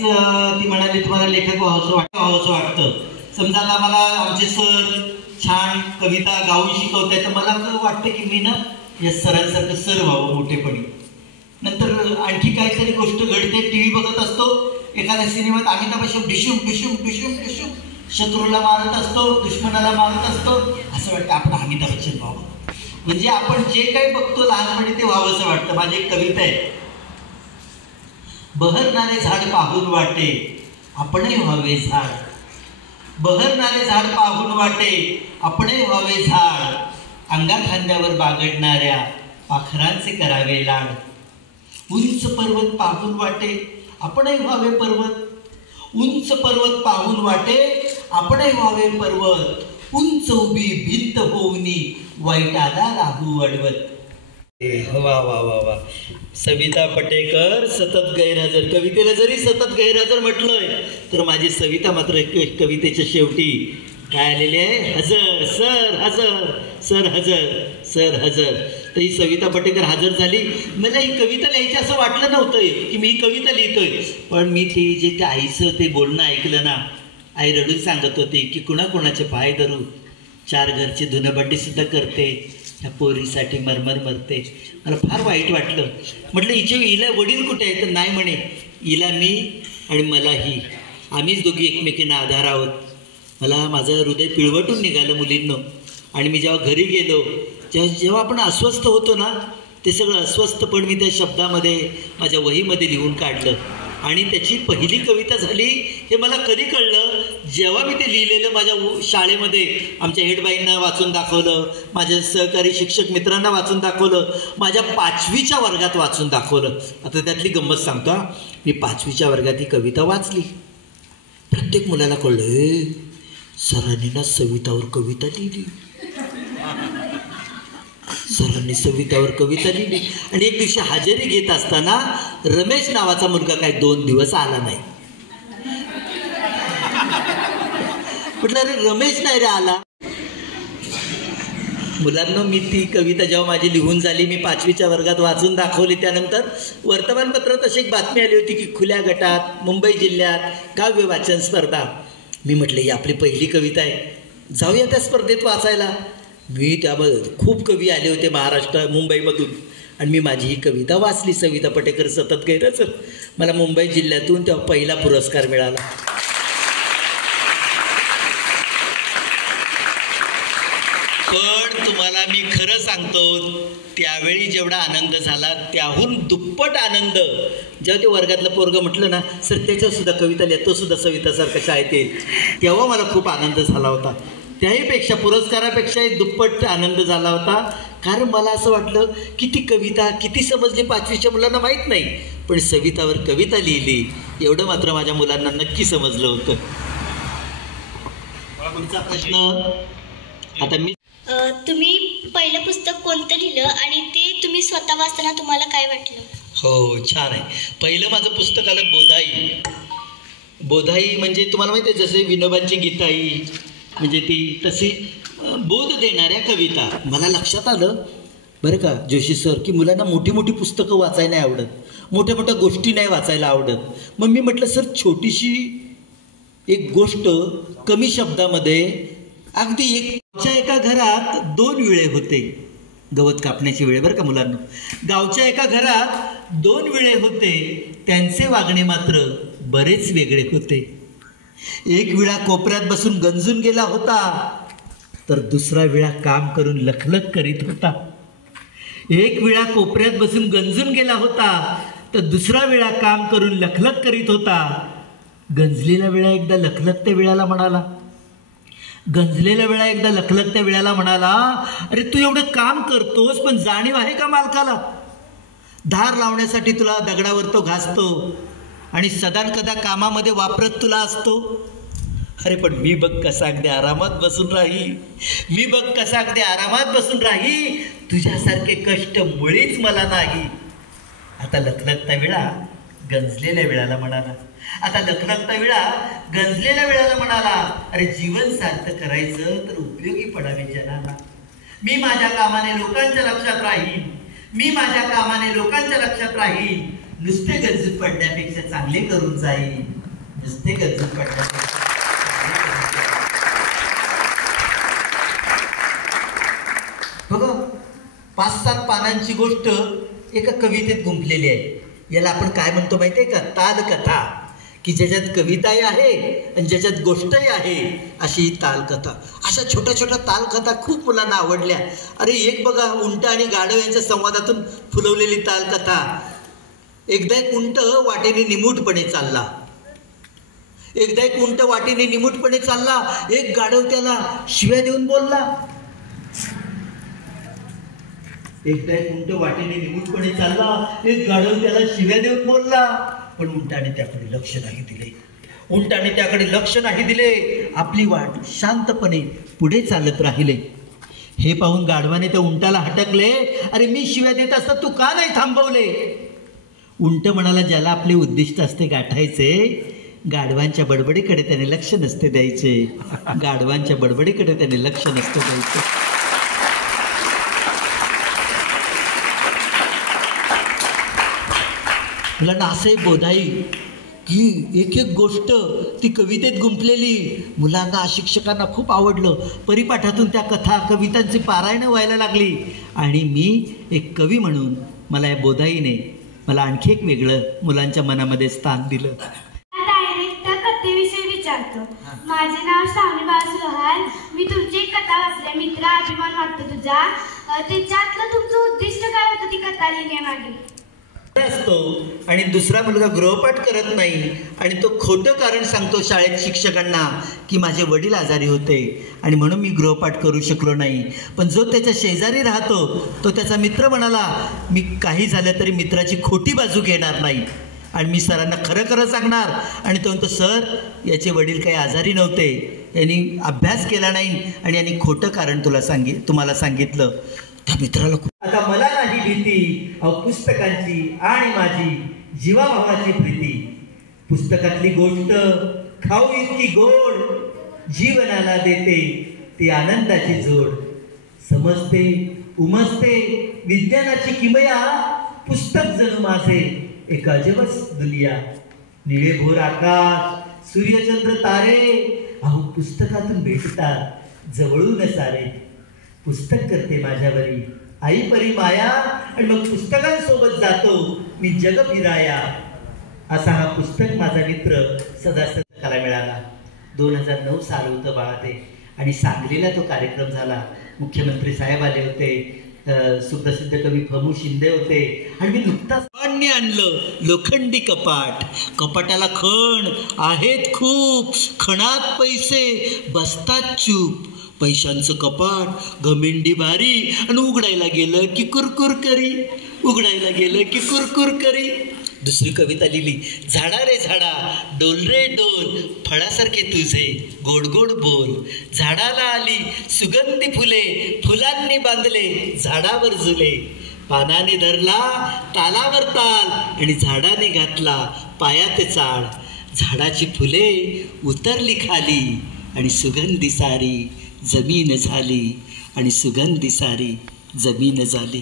ती म्हणाली तुम्हाला लेखक व्हावंसं वाटतं. समजा आता मला आमचे सर छान कविता गाऊन शिकवताय, तर मला वाटतं की मी ना या सरांसारखं सर व्हावं मोठेपणी. नंतर आणखी काहीतरी गोष्ट घडते, टीव्ही बघत असतो, एखाद्या सिनेमात अमिताभ बच्चन डिशूम डिशूम डिशूम डिशूम शत्रूला मारत असतो, दुश्मनाला मारत असतो, असं वाटतं आपण अमिताभ बच्चन व्हावं. म्हणजे आपण जे काही बघतो लहानपणी ते व्हावंसं वाटतं. माझी एक कविता आहे, बहरणारे झाड पाहून वाटे आपणही व्हावे झाड, बहरणारे झाड पाहून वाटे आपणही व्हावे झाड, अंगाखांद्यावर बागडणाऱ्या पाखरांचे करावे लाड, उंच पर्वत पाहून वाटे आपणही व्हावे पर्वत, उंच पर्वत पाहून वाटे आपणही व्हावे पर्वत, उंच उभी भिंत होऊनी वाईटाला राहू अडवत. वा वा वा वा. सविता पटेकर सतत गैरहजर. कवितेला जरी सतत गैरहजर म्हटलंय तर माझी सविता मात्र कवितेच्या शेवटी काय आलेली आहे, हजर सर हजर, सर हजर, सर हजर. तर ही सविता पटेकर हजर झाली. मला ही कविता लिहायची असं वाटलं नव्हतं की मी ही कविता लिहितोय, पण मी ते जे त्या आईचं ते बोलणं ऐकलं ना, आई रडून सांगत होती की कुणाकुणाचे पाय धरू, चार घरचे धुणभांडी सुद्धा करते, त्या पोरीसाठी मरमर मरते. मला फार वाईट वाटलं. म्हटलं हिला वडील कुठे आहे? तर नाही म्हणे, हिला मी आणि मला ही, आम्हीच दोघी एकमेकींना आधार आहोत. मला माझं हृदय पिळवटून निघालं मुलींनो. आणि मी जेव्हा घरी गेलो, जेव्हा आपण अस्वस्थ होतो ना, ते सगळं अस्वस्थ पण मी त्या शब्दामध्ये माझ्या वहीमध्ये लिहून काढलं. आणि त्याची पहिली कविता झाली हे मला कधी कळलं, जेव्हा मी ते लिहिलेलं माझ्या शाळेमध्ये आमच्या हेडबाईंना वाचून दाखवलं, माझ्या सहकारी शिक्षक मित्रांना वाचून दाखवलं, माझ्या 5वीच्या वर्गात वाचून दाखवलं. आता त्यातली गंमत सांगतो. मी 5वीच्या वर्गात ही कविता वाचली. प्रत्येक मुलाला कळलं, सरांनी ना सवितावर कविता लिहिली, सरांनी सवितावर कविता लिहिली. आणि एक दिवशी हजेरी घेत असताना रमेश नावाचा मुलगा काही 2 दिवस आला नाही. म्हटलं अरे रमेश नाही रे आला. मुलांना मी ती कविता जेव्हा माझी लिहून झाली, मी 5वीच्या वर्गात वाचून दाखवली, त्यानंतर वर्तमानपत्रात अशी एक बातमी आली होती की खुल्या गटात मुंबई जिल्ह्यात काव्य वाचन स्पर्धा. मी म्हटलं ही आपली पहिली कविता आहे, जाऊया त्या स्पर्धेत वाचायला. मी त्यामध्ये खूप कवी आले होते महाराष्ट्र मुंबईमधून, आणि मी माझी ही कविता वाचली. सविता पटेकर सतत गैरच. मला मुंबई जिल्ह्यातून तेव्हा पहिला पुरस्कार मिळाला. पण तुम्हाला मी खरं सांगतो, त्यावेळी जेवढा आनंद झाला त्याहून दुप्पट आनंद जेव्हा ते वर्गातलं पोरगं म्हटलं ना, सर त्याच्यासुद्धा कविता लिहितो सुद्धा सवितासारखं शाळेत येईल, तेव्हा मला खूप आनंद झाला होता. त्याहीपेक्षा पुरस्कारापेक्षाही दुप्पट आनंद झाला होता. कारण मला असं वाटलं की ती कविता किती समजली 5वीच्या मुलांना माहीत नाही, पण सवितावर कविता लिहिली एवढं मात्र माझ्या मुलांना नक्की समजलं होतं. पुढचा प्रश्न. आता मी तुम्ही पहिलं पुस्तक कोणतं लिहिलं आणि ते तुम्ही स्वतः वाचताना तुम्हाला काय वाटलं? हो, छान आहे. पहिलं माझं पुस्तक आलं बोधाई. बोधाई म्हणजे तुम्हाला माहिती आहे, जसे विनोबांची गीताई म्हणजे ती तशी बोध देणाऱ्या कविता. मला लक्षात आलं बरं का जोशी सर, की मुलांना मोठी मोठी पुस्तकं वाचायला नाही आवडत, मोठ्या मोठ्या गोष्टी नाही वाचायला आवडत. मग मी म्हटलं सर छोटीशी एक गोष्ट कमी शब्दामध्ये, अगदी गावच्या एका घरात 2 विळे होते. गवत कापण्याची वेळ बरं का मुलांना. गावच्या एका घरात 2 विळे होते, त्यांचे वागणे मात्र बरेच वेगळे होते. एक विळा कोपऱ्यात बसून गंजून गेला होता, तर दुसरा विळा काम करून लखलख करीत होता. एक विळा कोपऱ्यात बसून गंजून गेला होता, तर दुसरा विळा काम करून लखलख करीत होता. गंजलेला विळा एकदा लखलखत्या विळाला म्हणाला, गंजलेला विळा एकदा लखलखत्या विळाला म्हणाला, अरे तू एवढं काम करतोस पण जाणीव आहे का मालकाला? धार लावण्यासाठी तुला दगडावर तो घासतो आणि सदानकदा कामामध्ये वापरत तुला असतो. अरे पण मी बघ कसा अगदी आरामात बसून राही, मी बघ कसा अगदी आरामात बसून राही, तुझ्यासारखे कष्ट मुळीच मला नाही. आता लखलखता विळा गंजलेल्या विळाला म्हणाला, आता लखलखता विळा गंजलेल्या विळाला म्हणाला, अरे जीवन सार्थ करायचं तर उपयोगी पडावे जनाला. मी माझ्या कामाने लोकांच्या लक्षात राहीन, मी माझ्या कामाने लोकांच्या लक्षात राहीन, नुसते गंजून पडण्यापेक्षा चांगले करून जाईल, नुसते गंजून पडण्यापेक्षा. बघा 5-7 पानांची गोष्ट एका कवितेत गुंफलेली आहे. याला आपण काय म्हणतो माहितीये का? तालकथा. की ज्याच्यात कविताही आहे आणि ज्याच्यात गोष्टही आहे, अशी ही तालकथा. अशा छोट्या छोट्या तालकथा खूप मुलांना आवडल्या. अरे एक बघा, उंट आणि गाढव यांच्या संवादातून फुलवलेली तालकथा. एकदा एक उंट वाटेने निमूटपणे चालला, एकदा एक उंट वाटेने निमूटपणे चालला, एक गाढव त्याला शिव्या देऊन बोलला. एकदा एक उंट वाटेने निमूटपणे चालला, एक गाढव त्याला शिव्या देऊन बोलला. पण उंटाने त्याकडे लक्ष नाही दिले, उंटाने त्याकडे लक्ष नाही दिले, आपली वाट शांतपणे पुढे चालत राहिले. हे पाहून गाढवाने त्या उंटाला हटकले, अरे मी शिव्या देत असता तू का नाही थांबवले? उंट म्हणाला, ज्याला आपले उद्दिष्ट असते गाठायचे, गाढवांच्या बडबडीकडे त्याने लक्ष नसते द्यायचे, गाढवांच्या बडबडीकडे त्याने लक्ष नसते द्यायचे. मुलांना असंही बोधाई की एक एक गोष्ट ती कवितेत गुंफलेली मुलांना, शिक्षकांना खूप आवडलं. परिपाठातून त्या कथा कवितांची पारायणं व्हायला लागली आणि मी एक कवी म्हणून मला या बोधाईने मला आणखी एक वेगळं मुलांच्या मनामध्ये स्थान दिलं. डायरेक्ट त्या कथेविषयी विचारतो. माझे नाव श्रावणी बाळा लोहार. मी तुमची एक कथा वाचली, मित्र अभिमान वाटतो तुझा. त्याच्यातलं तुमचं उद्दिष्ट काय होतं ती कथा लिहिण्यामागे? असतो आणि दुसरा मुलगा गृहपाठ करत नाही आणि तो खोटं कारण सांगतो शाळेत शिक्षकांना की माझे वडील आजारी होते आणि म्हणून मी गृहपाठ करू शकलो नाही. पण जो त्याच्या शेजारी राहतो तो त्याचा मित्र म्हणाला मी काही झालं तरी मित्राची खोटी बाजू घेणार नाही आणि मी सरांना खरं खरं सांगणार. आणि तो म्हणतो सर याचे वडील काही आजारी नव्हते, यांनी अभ्यास केला नाही आणि यांनी खोटं कारण तुम्हाला सांगितलं. त्या मित्राला आता मला नाही भीती पुस्तकांची आणि माझी जीवाभावाची प्रीती. पुस्तकातली गोष्ट खाऊ इतकी गोड, जीवनाला देते ती आनंदाची जोड. समजते उमजते विज्ञानाची किमया, पुस्तक जणू माझे एक अजबच दुनिया. निळे भोर आकाश, सूर्यचंद्र तारे, अहो पुस्तकातून भेटतात जवळून सारे. पुस्तक करते माझ्यावरी आई परी माया आणि मग पुस्तकांसोबत जातो मी जग फिराया. असा हा पुस्तक माझा मित्र सदा सदाला मिळाला. 2009 साल होतं बाळा ते आणि सांगलीला तो कार्यक्रम झाला. मुख्यमंत्री साहेब आले होते, सुप्रसिद्ध कवी फमू शिंदे होते आणि मी नुकताच आणलं लोखंडी कपाट. कपाटाला खण आहेत खूप, खणात पैसे बसतात चूप. पैशांचं कपाट घमेंडी भारी आणि उघडायला गेलं की कुरकुर करी, उघडायला गेलं की कुरकुर करी. दुसरी कविता लिहिली. झाडा रे झाडा डोल रे डोल, फळासारखे तुझे गोड गोड बोल. झाडाला आली सुगंधी फुले, फुलांनी बांधले झाडावर झुले. पानाने धरला तालावर ताल आणि झाडाने घातला पायात चाळ. झाडाची फुले उतरली खाली आणि सुगंधी सारी जमीन झाली आणि सुगंधी सारी जमीन झाली.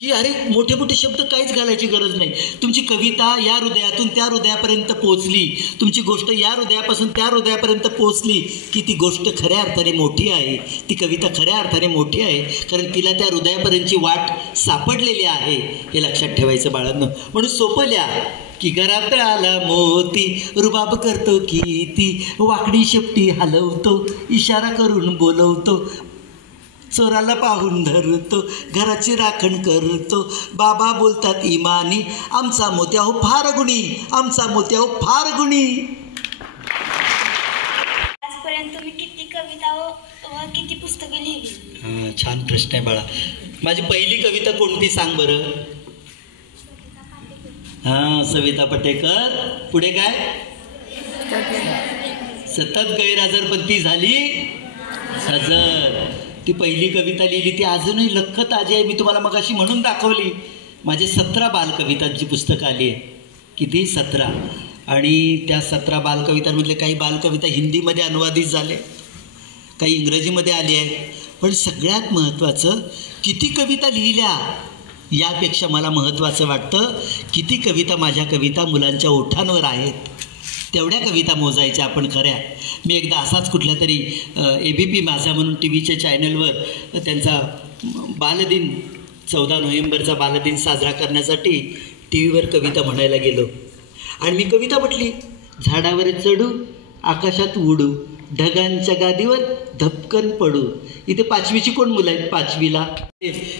की अरे मोठे मोठे शब्द काहीच घालायची गरज नाही. तुमची कविता या हृदयातून त्या हृदयापर्यंत पोहोचली, तुमची गोष्ट या हृदयापासून त्या हृदयापर्यंत पोहोचली की ती गोष्ट खऱ्या अर्थाने मोठी आहे, ती कविता खऱ्या अर्थाने मोठी आहे. कारण तिला त्या हृदयापर्यंतची वाट सापडलेली आहे हे लक्षात ठेवायचं बाळांनो. म्हणून सोपं लिहा की घरात आला मोती रुबाब करतो किती, वाकडी शेपटी हलवतो इशारा करून बोलवतो. चोराला पाहून धरतो घराची राखण करतो. बाबा बोलतात इमानी आमचा मोत्या हो फार गुणी, आमचा मोत्या हो फार गुणी. आजपर्यंत तुम्ही किती कविता व किती पुस्तकं लिहिली? छान प्रश्न आहे बाळा. माझी पहिली कविता कोणती सांग बरं? सविता पटेकर. पुढे काय? सतत गैरहजरपंती झाली हजर. ती पहिली कविता लिहिली ती अजूनही लख्ख ताजी आहे. मी तुम्हाला मगाशी म्हणून दाखवली. माझे 17 बालकवितांची पुस्तकं आली आहे. किती? 17. आणि त्या 17 बालकवितांमधले काही बालकविता हिंदीमध्ये अनुवादित झाले, काही इंग्रजीमध्ये आली आहे. पण सगळ्यात महत्त्वाचं किती कविता लिहिल्या यापेक्षा मला महत्त्वाचं वाटतं किती कविता माझ्या कविता मुलांच्या ओठांवर आहेत. तेवढ्या कविता मोजायच्या आपण खऱ्या. मी एकदा असाच कुठल्या तरी ABP माझा म्हणून टी व्हीच्या चॅनलवर त्यांचा बालदिन 14 नोव्हेंबरचा बालदिन साजरा करण्यासाठी टी व्हीवर कविता म्हणायला गेलो आणि मी कविता म्हटली. झाडावर चढू आकाशात उडू ढगांच्या गादीवर धपकन पडू. इथे 5वीची कोण मुलं आहेत? 5वीला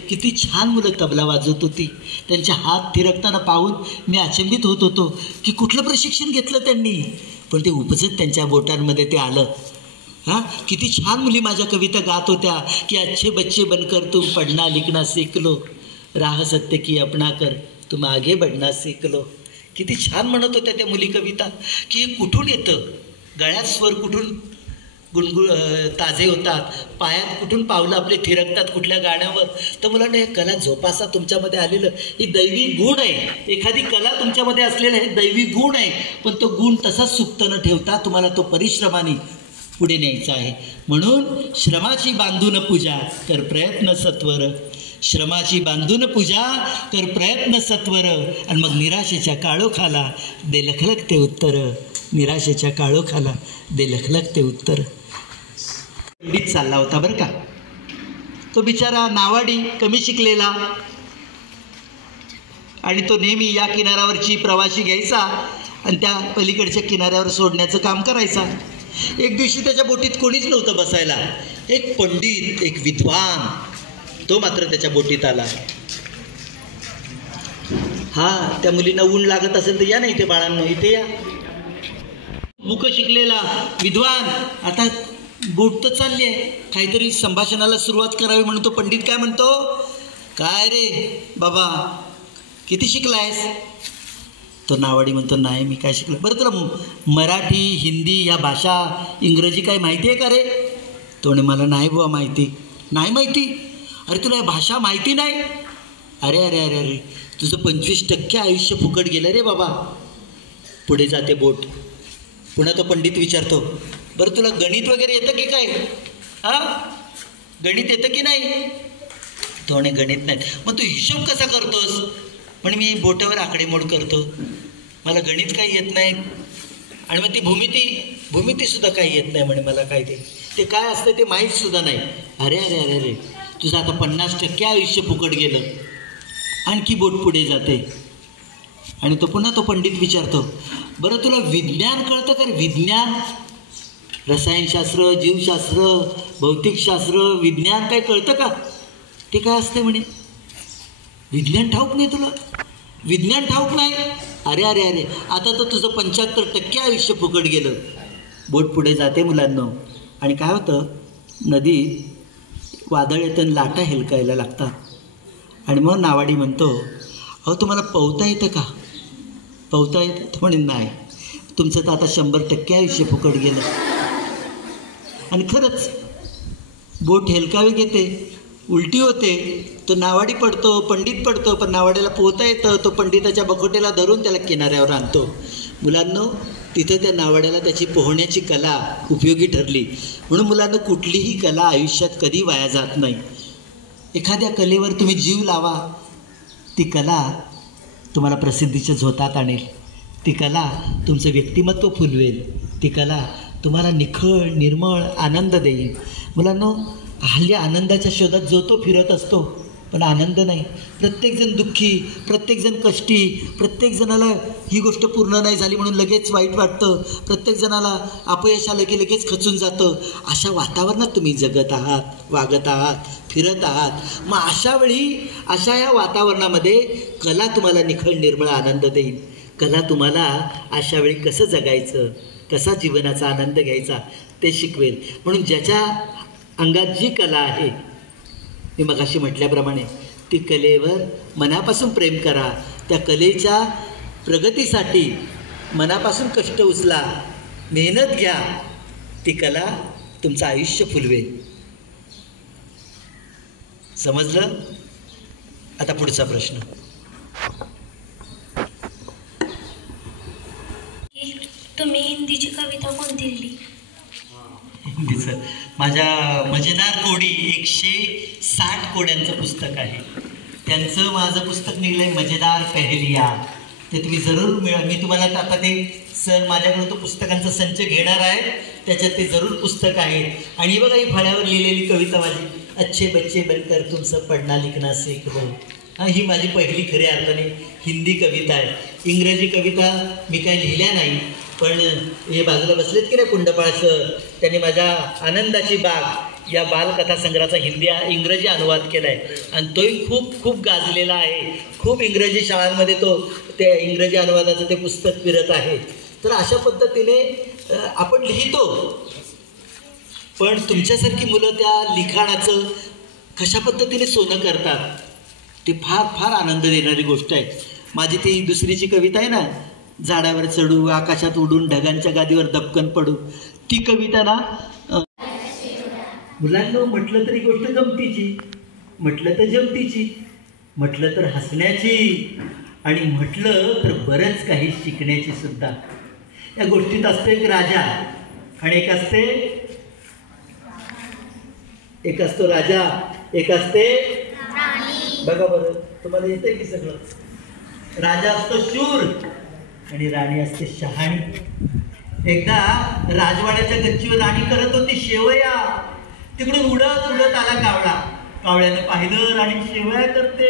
किती छान मुलं तबला वाजवत होती. त्यांच्या हात थिरकताना पाहून मी अचंबित होत होतो की कुठलं प्रशिक्षण घेतलं त्यांनी, पण ते उपजत त्यांच्या बोटांमध्ये ते आलं. किती छान मुली माझ्या कविता गात होत्या की अच्छे बच्चे बनकर तुम पढ़ना लिखना सीख लो, राह सत्य की अपना कर तुम आगे बढ़ना सीख लो. किती छान म्हणत होत्या त्या मुली कविता की हे कुठून येतं, गळ्यात स्वर कुठून ताजे होतात, पायात कुठून पावलं आपले थिरकतात कुठल्या गाण्यावर. तर मुलांना हे कला जोपासा तुमच्यामध्ये आलेलं ही दैवी गुण आहे. एखादी कला तुमच्यामध्ये असलेलं हे दैवी गुण आहे. पण तो गुण तसाच सुप्त न ठेवता तुम्हाला तो परिश्रमाने पुढे न्यायचा आहे. म्हणून श्रमाची बांधून पूजा कर प्रयत्न सत्वर, श्रमाची बांधून पूजा कर प्रयत्न सत्वर. आणि मग निराशेच्या काळोखाला दे लखलखते उत्तर, निराशेच्या काळोखाला दे लखलखते उत्तर. पंडित चालला होता बरं का. तो बिचारा नावाडी कमी शिकलेला, आणि तो नेहमी या किनाऱ्यावरची प्रवासी घ्यायचा आणि त्या पलीकडच्या किनाऱ्यावर सोडण्याचं काम करायचा. एक दिवशी त्याच्या बोटीत कोणीच नव्हतं बसायला. एक पंडित, एक विद्वान, तो मात्र त्याच्या बोटीत आला. हा, त्या मुलींना ऊन लागत असेल तर या ना इथे बाळांनो, इथे या. मुक शिकलेला विद्वान, आता बोट तर चालली आहे, काहीतरी संभाषणाला सुरुवात करावी म्हणून तो पंडित काय म्हणतो, काय रे बाबा किती शिकलायस? तो नावाडी म्हणतो, नाही मी काय शिकलो. बरं तुला मराठी, हिंदी या भाषा, इंग्रजी काय माहिती आहे का रे? तो म्हणे, मला नाही बुवा माहिती. नाही माहिती? अरे तुला या भाषा माहिती नाही? अरे अरे अरे अरे, तुझं 25% आयुष्य फुकट गेलं रे बाबा. पुढे जाते बोट. पुन्हा तो पंडित विचारतो, बरं तुला गणित वगैरे येतं की काय? हां, गणित येतं की नाही? तो म्हणे, गणित नाही. मग तू हिशोब कसा करतोस? म्हणे, मी बोटावर आकडेमोड करतो, मला गणित काही येत नाही. आणि मग ती भूमितीसुद्धा काही येत नाही म्हणे मला. काय ते काय असतं ते माहीतसुद्धा नाही. अरे अरे अरे अरे, तुझं आता 50% आयुष्य फुकट गेलं. आणखी बोट पुढे जाते आणि तो पंडित विचारतो, बरं तुला विज्ञान कळतं का रे? विज्ञान, रसायनशास्त्र, जीवशास्त्र, भौतिकशास्त्र, विज्ञान काय कळतं का? ते काय असते म्हणे? विज्ञान ठाऊक नाही तुला? विज्ञान ठाऊक नाही? अरे अरे अरे, आता तर तुझं 75% आयुष्य फुकट गेलं. बोट पुढे जाते मुलांना. आणि काय होतं, नदीत वादळ येतं आणि लाटा हेलकायला लागतात. आणि मग नावाडी म्हणतो, अहो तुम्हाला पोहता येतं का? पोहता येतं? तो म्हणे, नाही, तुमचं तर आता 100% आयुष्य फुकट गेलं. आणि खरंच बोट हेलकावी घेते, उलटी होते. तो नावाडी पडतो, पंडित पडतो, पण नावाड्याला पोहता येतं. तो पंडिताच्या बकोटेला धरून त्याला किनाऱ्यावर आणतो. मुलांनो, तिथं त्या नावाड्याला त्याची पोहण्याची कला उपयोगी ठरली. म्हणून मुलांना कुठलीही कला आयुष्यात कधी वाया जात नाही. एखाद्या कलेवर तुम्ही जीव लावा, ती कला तुम्हाला प्रसिद्धीच्या झोतात आणेल. ती कला तुमचं व्यक्तिमत्व फुलवेल. ती कला तुम्हाला निखळ निर्मळ आनंद देईल. मुलांनो, हल्ली आनंदाच्या शोधात जो तो फिरत असतो, पण आनंद नाही. प्रत्येकजण दुःखी, प्रत्येकजण कष्टी, प्रत्येकजणाला ही गोष्ट पूर्ण नाही झाली म्हणून लगेच वाईट वाटतं, प्रत्येकजणाला अपयश आलं की लगेच खचून जातं. अशा वातावरणात तुम्ही जगत आहात, वागत आहात, फिरत आहात. मग अशा वेळी, अशा या वातावरणामध्ये कला तुम्हाला निखळ निर्मळ आनंद देईल. कला तुम्हाला अशा वेळी कसं जगायचं, कसा जीवनाचा आनंद घ्यायचा ते शिकवेल. म्हणून ज्याच्या अंगात जी कला आहे, मी मगाशी म्हटल्याप्रमाणे, ती कलेवर मनापासून प्रेम करा. त्या कलेच्या प्रगतीसाठी मनापासून कष्ट उचला, मेहनत घ्या. ती कला तुमचं आयुष्य फुलवेल. समजलं? आता पुढचा प्रश्न. तुम्ही हिंदीची कविता कोणती लिहिली? हिंदीचं माझ्या मजेदार कोडी 160 कोड्यांचं पुस्तक आहे. त्यांचं माझं पुस्तक निघलं आहे मजेदार पहेलिया. ते तुम्ही जरूर मी तुम्हाला आता ते सर माझ्याकडून तो पुस्तकांचा संच घेणार आहे, त्याच्यात ते जरूर पुस्तक आहे. आणि बघा ही फळ्यावर लिहिलेली कविता माझी, अच्छे बच्चे बनकर तुमचं पढना लिखना सीख लो. ही माझी पहिली खऱ्या अर्थाने हिंदी कविता आहे. इंग्रजी कविता मी काही लिहिल्या नाही, पण हे बाजूला बसलेत की नाही कुंडपाळ सर, त्यांनी माझ्या आनंदाची बाग या बालकथासंग्रहाचा इंग्रजी अनुवाद केला आहे. आणि तोही खूप खूप गाजलेला आहे. खूप इंग्रजी शाळांमध्ये ते इंग्रजी अनुवादाचं ते पुस्तक फिरत आहे. तर अशा पद्धतीने आपण लिहितो, पण तुमच्यासारखी मुलं त्या लिखाणाचं कशा पद्धतीने सोनं करतात ते फार फार आनंद देणारी गोष्ट आहे. माझी ती दुसरीची कविता आहे ना, झाडावर चढू, आकाशात उडून, ढगांच्या गादीवर दपकन पडू, ती कविता ना मुलांना म्हटलं तरी गोष्ट गमतीची, म्हटलं तर जमतीची, म्हटलं तर हसण्याची, आणि म्हटलं तर बरंच काही शिकण्याची सुद्धा. या गोष्टीत असतो एक राजा आणि एक असतो राजा, एक असते बघा बरं, तुम्हाला येतंय की सगळं? राजा असतो शूर आणि राणी असते शहाणी. एकदा राजवाड्याच्या गच्चीवर राणी करत होती शेवया. तिकडून उडत उडत आला कावळा. कावळ्यानं पाहिलं राणी शेवया करते.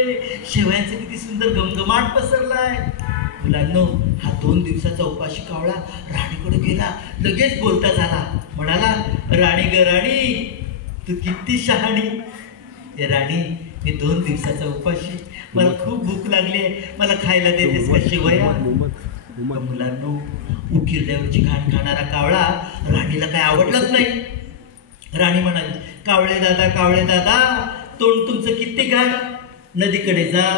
शेवयांचा किती सुंदर घमघमाट पसरलाय. मुलांनो, हा 2 दिवसाचा उपाशी कावळा राणीकडे गेला. लगेच बोलता झाला. म्हणाला, राणी ग राणी, तू किती शहाणी. ए राणी, मी 2 दिवसाचा उपाशी, मला खूप भूक लागली आहे, मला खायला देतेस का शेवया? मुलांनो, उकिरड्यावरची घाण खाणारा कावळा राणीला काय आवडलंच नाही. राणी म्हणाली, कावळे दादा, तोंड तुमचं किती घाण. नदीकडे जा,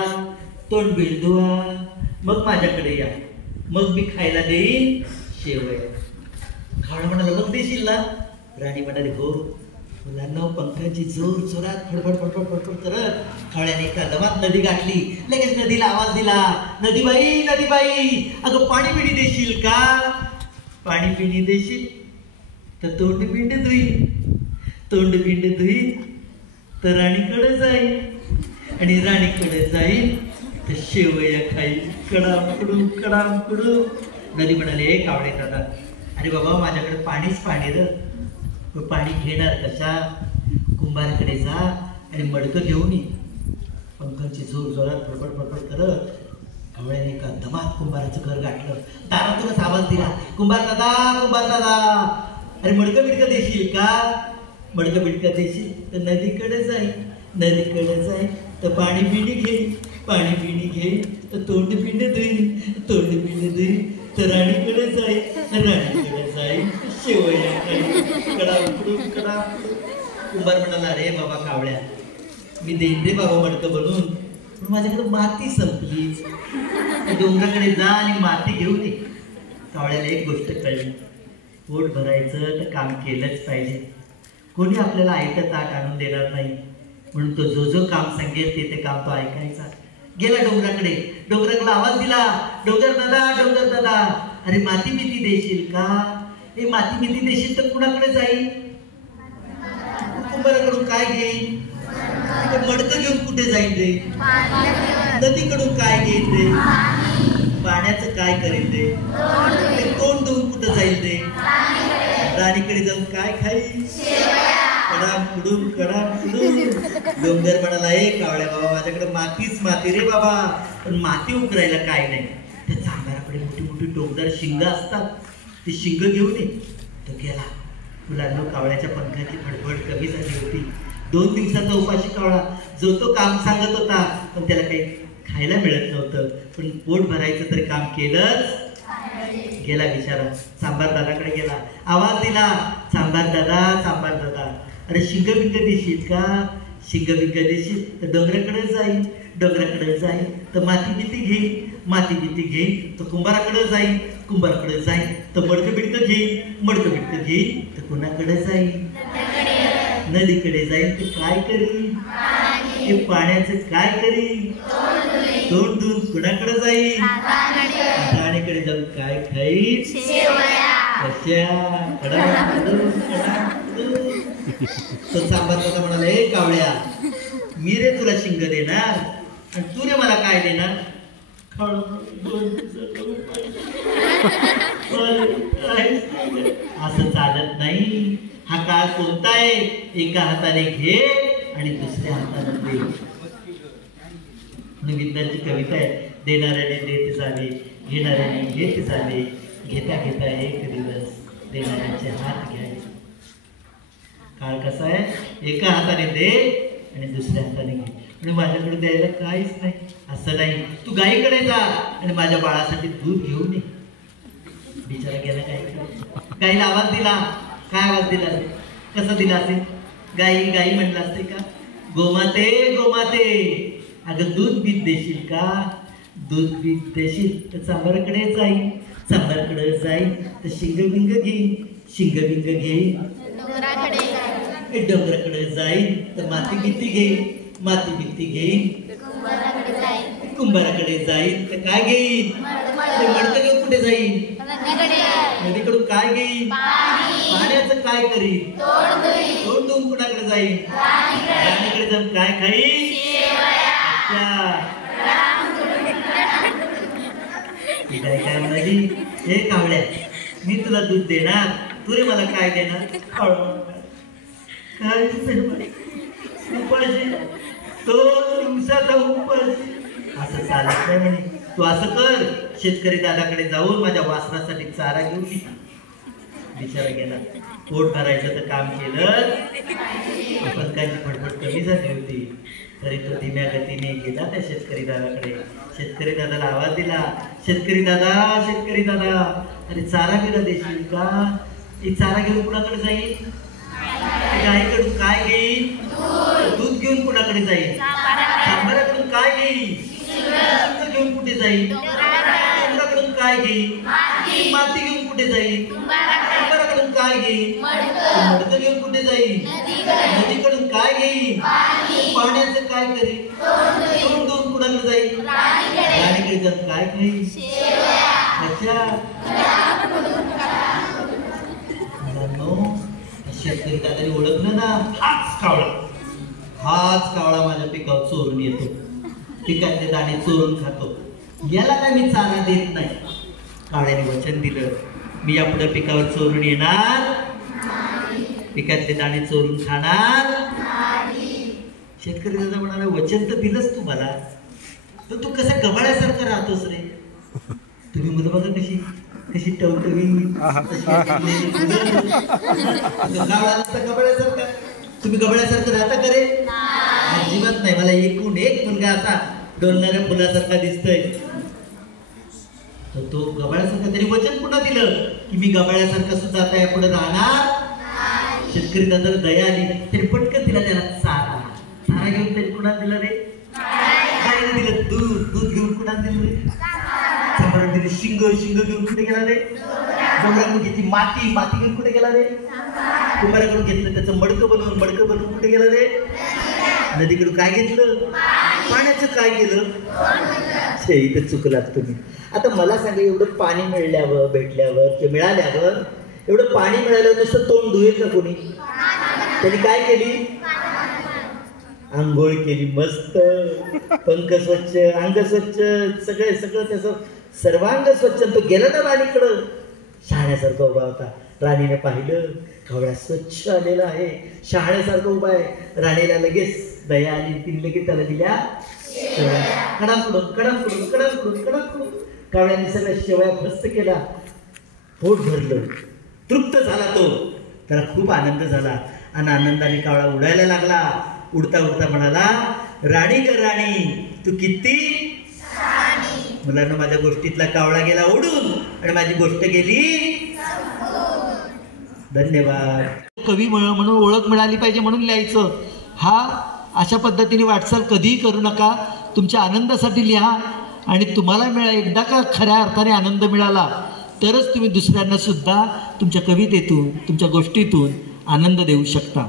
तोंड बिळ धुवा, मग माझ्याकडे या, मग मी खायला देईन शेवया. कावळा म्हणाला, मग देशील ना? राणी म्हणाली, हो. मुलांना पंखाची जोर जोरात फडफड फडफड फडफड करत कावळ्याने एका दमात नदी गाठली. लगेच नदीला आवाज दिला, नदीबाई नदीबाई, अगं पाणी पिणी देशील का? पाणी पिणी देशील तर तोंड पिंड धुईन, तोंड पिंड धुईन तर राणीकडे जाईल, आणि राणीकडे जाईल तर शेवया खाईल. कडामकडू कडामकडू. नदी म्हणाले, कावळे दादा, अरे बाबा, माझ्याकडे पाणीच पाणी र, पाणी घेणार कशा? कुंभाराकडे जा आणि मडकं घेऊन ये. पंखांची जोर जोरात फडफड फडफड करत कावळ्याने एका दमात कुंभाराचं घर गाठलं. दारातूनच आवाज दिला, कुंभार दादा, कुंभार दादा, अरे मडकं बिडकं देशील का? मडकं बिडकं देशील तर नदीकडे जाईल, नदीकडे जाईल तर पाणी पिणी घेईल, पाणी पिणी घेईल तर तोंड पिंड धुईन, तोंड पिंड धुईन तर राणीकडे जाईल, राणीकडे जाईल शेवया खाईल. कडाकडून कडाकडून. कुंभार म्हणाला, अरे बाबा कावळ्या, मी देईन रे बाबा मडकं बनवून, पण माझ्याकडे माती संपली. डोंगराकडे जा आणि माती घेऊन ये. कावळ्याला एक गोष्ट कळली, पोट भरायचं तर काम केलंच पाहिजे. कोणी आपल्याला आयतं ताट आणून देणार नाही, म्हणून तो जो जो काम सांगेल ते काम तो ऐकायचा. गेला डोंगराकडे. डोंगराकडे आवाज दिला, डोंगर दादा, अरे माती मिती देशील का? हे माती मिती देशील तर कुणाकडे जाईल? कुंभाराकडून काय घेईल? मडकं घेऊन कुठे जाईल रे? नदीकडून काय घेईल रे? पाण्याचं काय करेल रे? तोंड धुवून कुठं जाईल रे? राणीकडे जाऊन काय खाईल? कडाम कुडून कडाम कुडून. डोंगर म्हणाला, ए कावळ्या बाबा, माझ्याकडे मातीच माती रे बाबा, पण माती उकरायला काय नाही. त्या चांभाराकडे मोठी मोठी टोकदार शिंग असतात, ती शिंग घेऊन ये. तो गेला. मुलांना कावळ्याच्या पंखाची फडफड कमी झाली होती. 2 दिवसाचा उपाशी कावळा, जो तो काम सांगत होता, पण त्याला काही खायला मिळत नव्हतं, पण पोट भरायचं तरी काम केलंच. गेला बिचारा, सांबार दादाकडे गेला. आवाज दिला, सांबार दादा, अरे शिंग बिंग देशील का? शिंग बिंग देशील तर डोंगराकडे जाईल, डोंगराकडे जाईल तर माती बिती घेईल, माती बिती घेईल तर कुंभाराकडे जाईल, कुंभाराकडे जाईल तर मडकं बिडकं घेईल, मडकं बिडकं घेईल तर कुणाकडे जाईल? नदीकडे जाईल तर काय करील? हे पाण्याचं काय करील? तोंड धुवून कुणाकडे जाईल? राणीकडे जाऊन काय खाईल? तो सांबार दादा म्हणाला, हे कावळ्या, मी रे तुला शिंग देणार आणि तू रे मला काय देणार? असं चालत नाही. हा काळ कोणता आहे? एका हाताने घे आणि दुसऱ्या हाताने दे. विज्ञानची कविता आहे, देणाऱ्याने देत झाले, घेणाऱ्याने घेत झाले, घेता घेता एक दिवस देणाऱ्याचे हात घ्यायचे. काळ कसा आहे? एका हाताने दे आणि दुसऱ्या हाताने घे. आणि माझ्याकडे द्यायला काहीच नाही असं नाही. तू गाईकडे जा आणि माझ्या बाळासाठी दूध घेऊन ये. बिचारा गेला गाईकडे. गाईला आवाज दिला. काय आवाज दिला असेल? कसा दिला असेल? गाई गाई म्हटलं असते का? गोमाते गोमाते, अगं दूध बीत देशील का? दूध बीत देशील तर सांबाराकडे जाईल, सांबाराकडे जाईल तर शिंग बिंग घेईल, शिंग बिंग घेईल डोंगराकडे जाईल तर माती बिती घेईल, माती बिती घेईल कुंभाराकडे जाईल तर काय घेईल? मडकं घेऊन कुठे जाईल? नदीकडून काय घेईल? पाण्याचं काय करील? तोंड धुवून कुणाकडे जाईल? राणीकडे जाऊन काय खाईल? काय काय म्हणाली, हे कावळ्या, मी तुला दूध देणार, तू रे मला काय देणार? काय उपाशी, तो दिवसाचा उपाशी. असं चालत नाही म्हणे. तू असं कर, शेतकरी दादाकडे जाऊन माझ्या वासरासाठी चारा घेऊन ये. बिचारा गेला. पोट भरायचं तर काम केलं, अपंगाची फडफड कमी झाली होती, तरी तो धीम्या गतीने गेला त्या शेतकरी दादाकडे. शेतकरी दादाला आवाज दिला, शेतकरी दादा, शेतकरी दादा, अरे चारा बिरा देशील का? ती चारा घेऊन कुणाकडे जाईल? गाईकडून काय घेईल? दूध घेऊन कुणाकडे जाईल? सांबाराकडून काय घेईल? शिंग घेऊन कुठे जाईल? डोंगराकडून काय घेईल? माती घेऊन कुठे जाईल? डोंगराकडून काय घेईल? मडकं घेऊन कुठे जाईल? नदीकडून काय घेईल? पाण्याचं काय करील? तोंड देऊन कुणाकडे जाईल? राणीकडे जाऊन काय खाईल? अच्छा, शेतकरी दादाने ओळखलं ना, हाच कावळा माझ्या पिकावर चोरून येतो, पिकातले दाणे चोरून खातो, याला काय मी चारा देत नाही. कावळ्याने वचन दिलं, मी यापुढे पिकावर चोरून येणार, पिकातले दाणे चोरून खाणार. शेतकरी दादा म्हणाला, वचन तर दिलंच तू मला, तर तू कसा गबाळ्यासारखा राहतोस रे? तुम्ही मुलं बघा कशी कशी टवटवी, गबाळ्यासारखा. तुम्ही गबाळ्यासारखं राहता का रे? अजिबात नाही. मला एकूण एक मुलगा असा डोलणाऱ्या फुलासारखा दिसतोय. तर तो गबाळ्यासारखा, तरी वचन पुन्हा दिलं की मी गबाळ्यासारखा सुद्धा आता यापुढे राहणार. शेतकरी दादाला दया आली, तरी पटकन दिला त्याला चारा. चारा घेऊन तरी कुणा दिलं रे? काय दिलं? दूध घेऊन कुणा दिलं रे? सांबाराला दिले शिंग घेऊन कुठे गेला रे? डोंगराकडून घेतली माती घेऊन कुठे गेला रे? कुंभाराकडून घेतलं त्याचं मडकं बनवून कुठे गेलं रे? नदीकडून काय घेतलं? पाण्याचं काय केलं? इथं चुकलात तुम्ही. आता मला सांगा, एवढं पाणी मिळाल्यावर एवढं पाणी मिळाल्यावर नुसतं तोंड धुईल का कोणी? त्यांनी काय केली? आंघोळ केली, मस्त पंख स्वच्छ, अंग स्वच्छ, सगळं त्याचं सर्वांग स्वच्छ. तो गेला ना राणीकडं, शहाण्यासारखा उभा होता. राणीने पाहिलं, कावळा स्वच्छ आलेला आहे, शहाण्यासारखं उभा आहे. राणीला लगेच दया आली, तिने लगेच त्याला दिल्या कडाकडून. कावळ्याने सगळ्या शेवया फस्त केला, पोट भरलं, तृप्त झाला तो. त्याला खूप आनंद झाला आणि आनंदाने कावळा उडायला लागला. उडता म्हणाला, राणी ग राणी, तू किती मुलांना, माझ्या गोष्टीतला कावळा गेला उडून आणि माझी गोष्ट गेली. धन्यवाद. कवी म्हणून ओळख मिळाली पाहिजे म्हणून लिहायचं. हा अशा पद्धतीने वाटचाल कधीही करू नका. तुमच्या आनंदासाठी लिहा आणि तुम्हाला एकदा का खऱ्या अर्थाने आनंद मिळाला तरच तुम्ही दुसऱ्यांना सुद्धा तुमच्या कवितेतून, तुमच्या गोष्टीतून आनंद देऊ शकता.